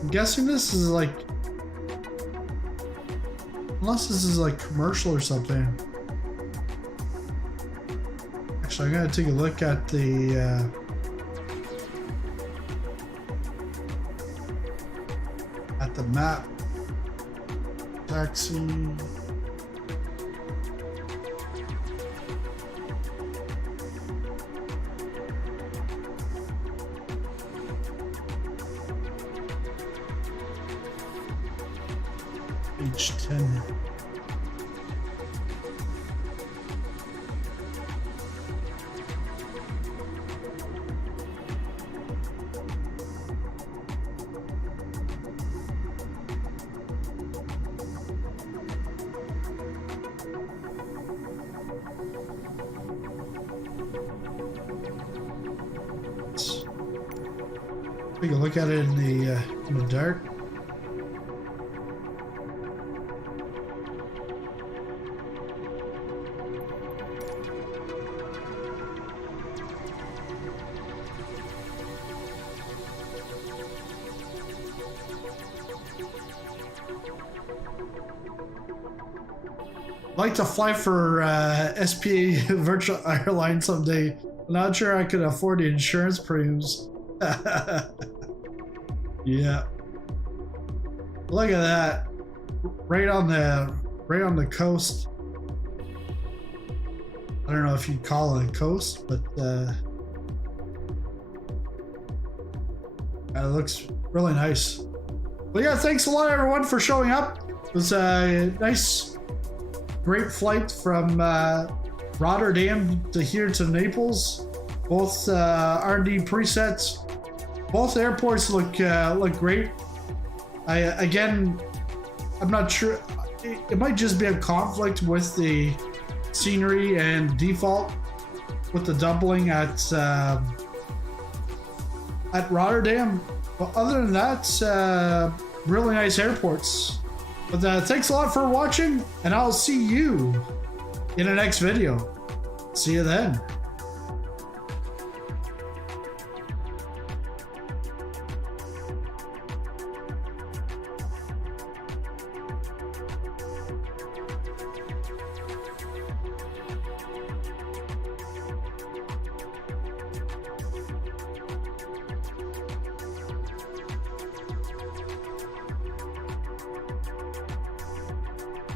I'm guessing this is like, unless this is like commercial or something. Actually, I'm gonna take a look at the map. Taxi. Page 10. Take a look at it in the dark. I'd like to fly for SPA Virtual Airline someday. I'm not sure I could afford the insurance premiums. Yeah. Look at that. Right on the coast. I don't know if you'd call it a coast, but it looks really nice. But yeah, thanks a lot everyone for showing up. It was a nice, great flight from Rotterdam to here to Naples. Both RD Presets. Both airports look great. I'm not sure. It might just be a conflict with the scenery and default with the doubling at Rotterdam. But other than that, really nice airports. But thanks a lot for watching, and I'll see you in the next video. See you then.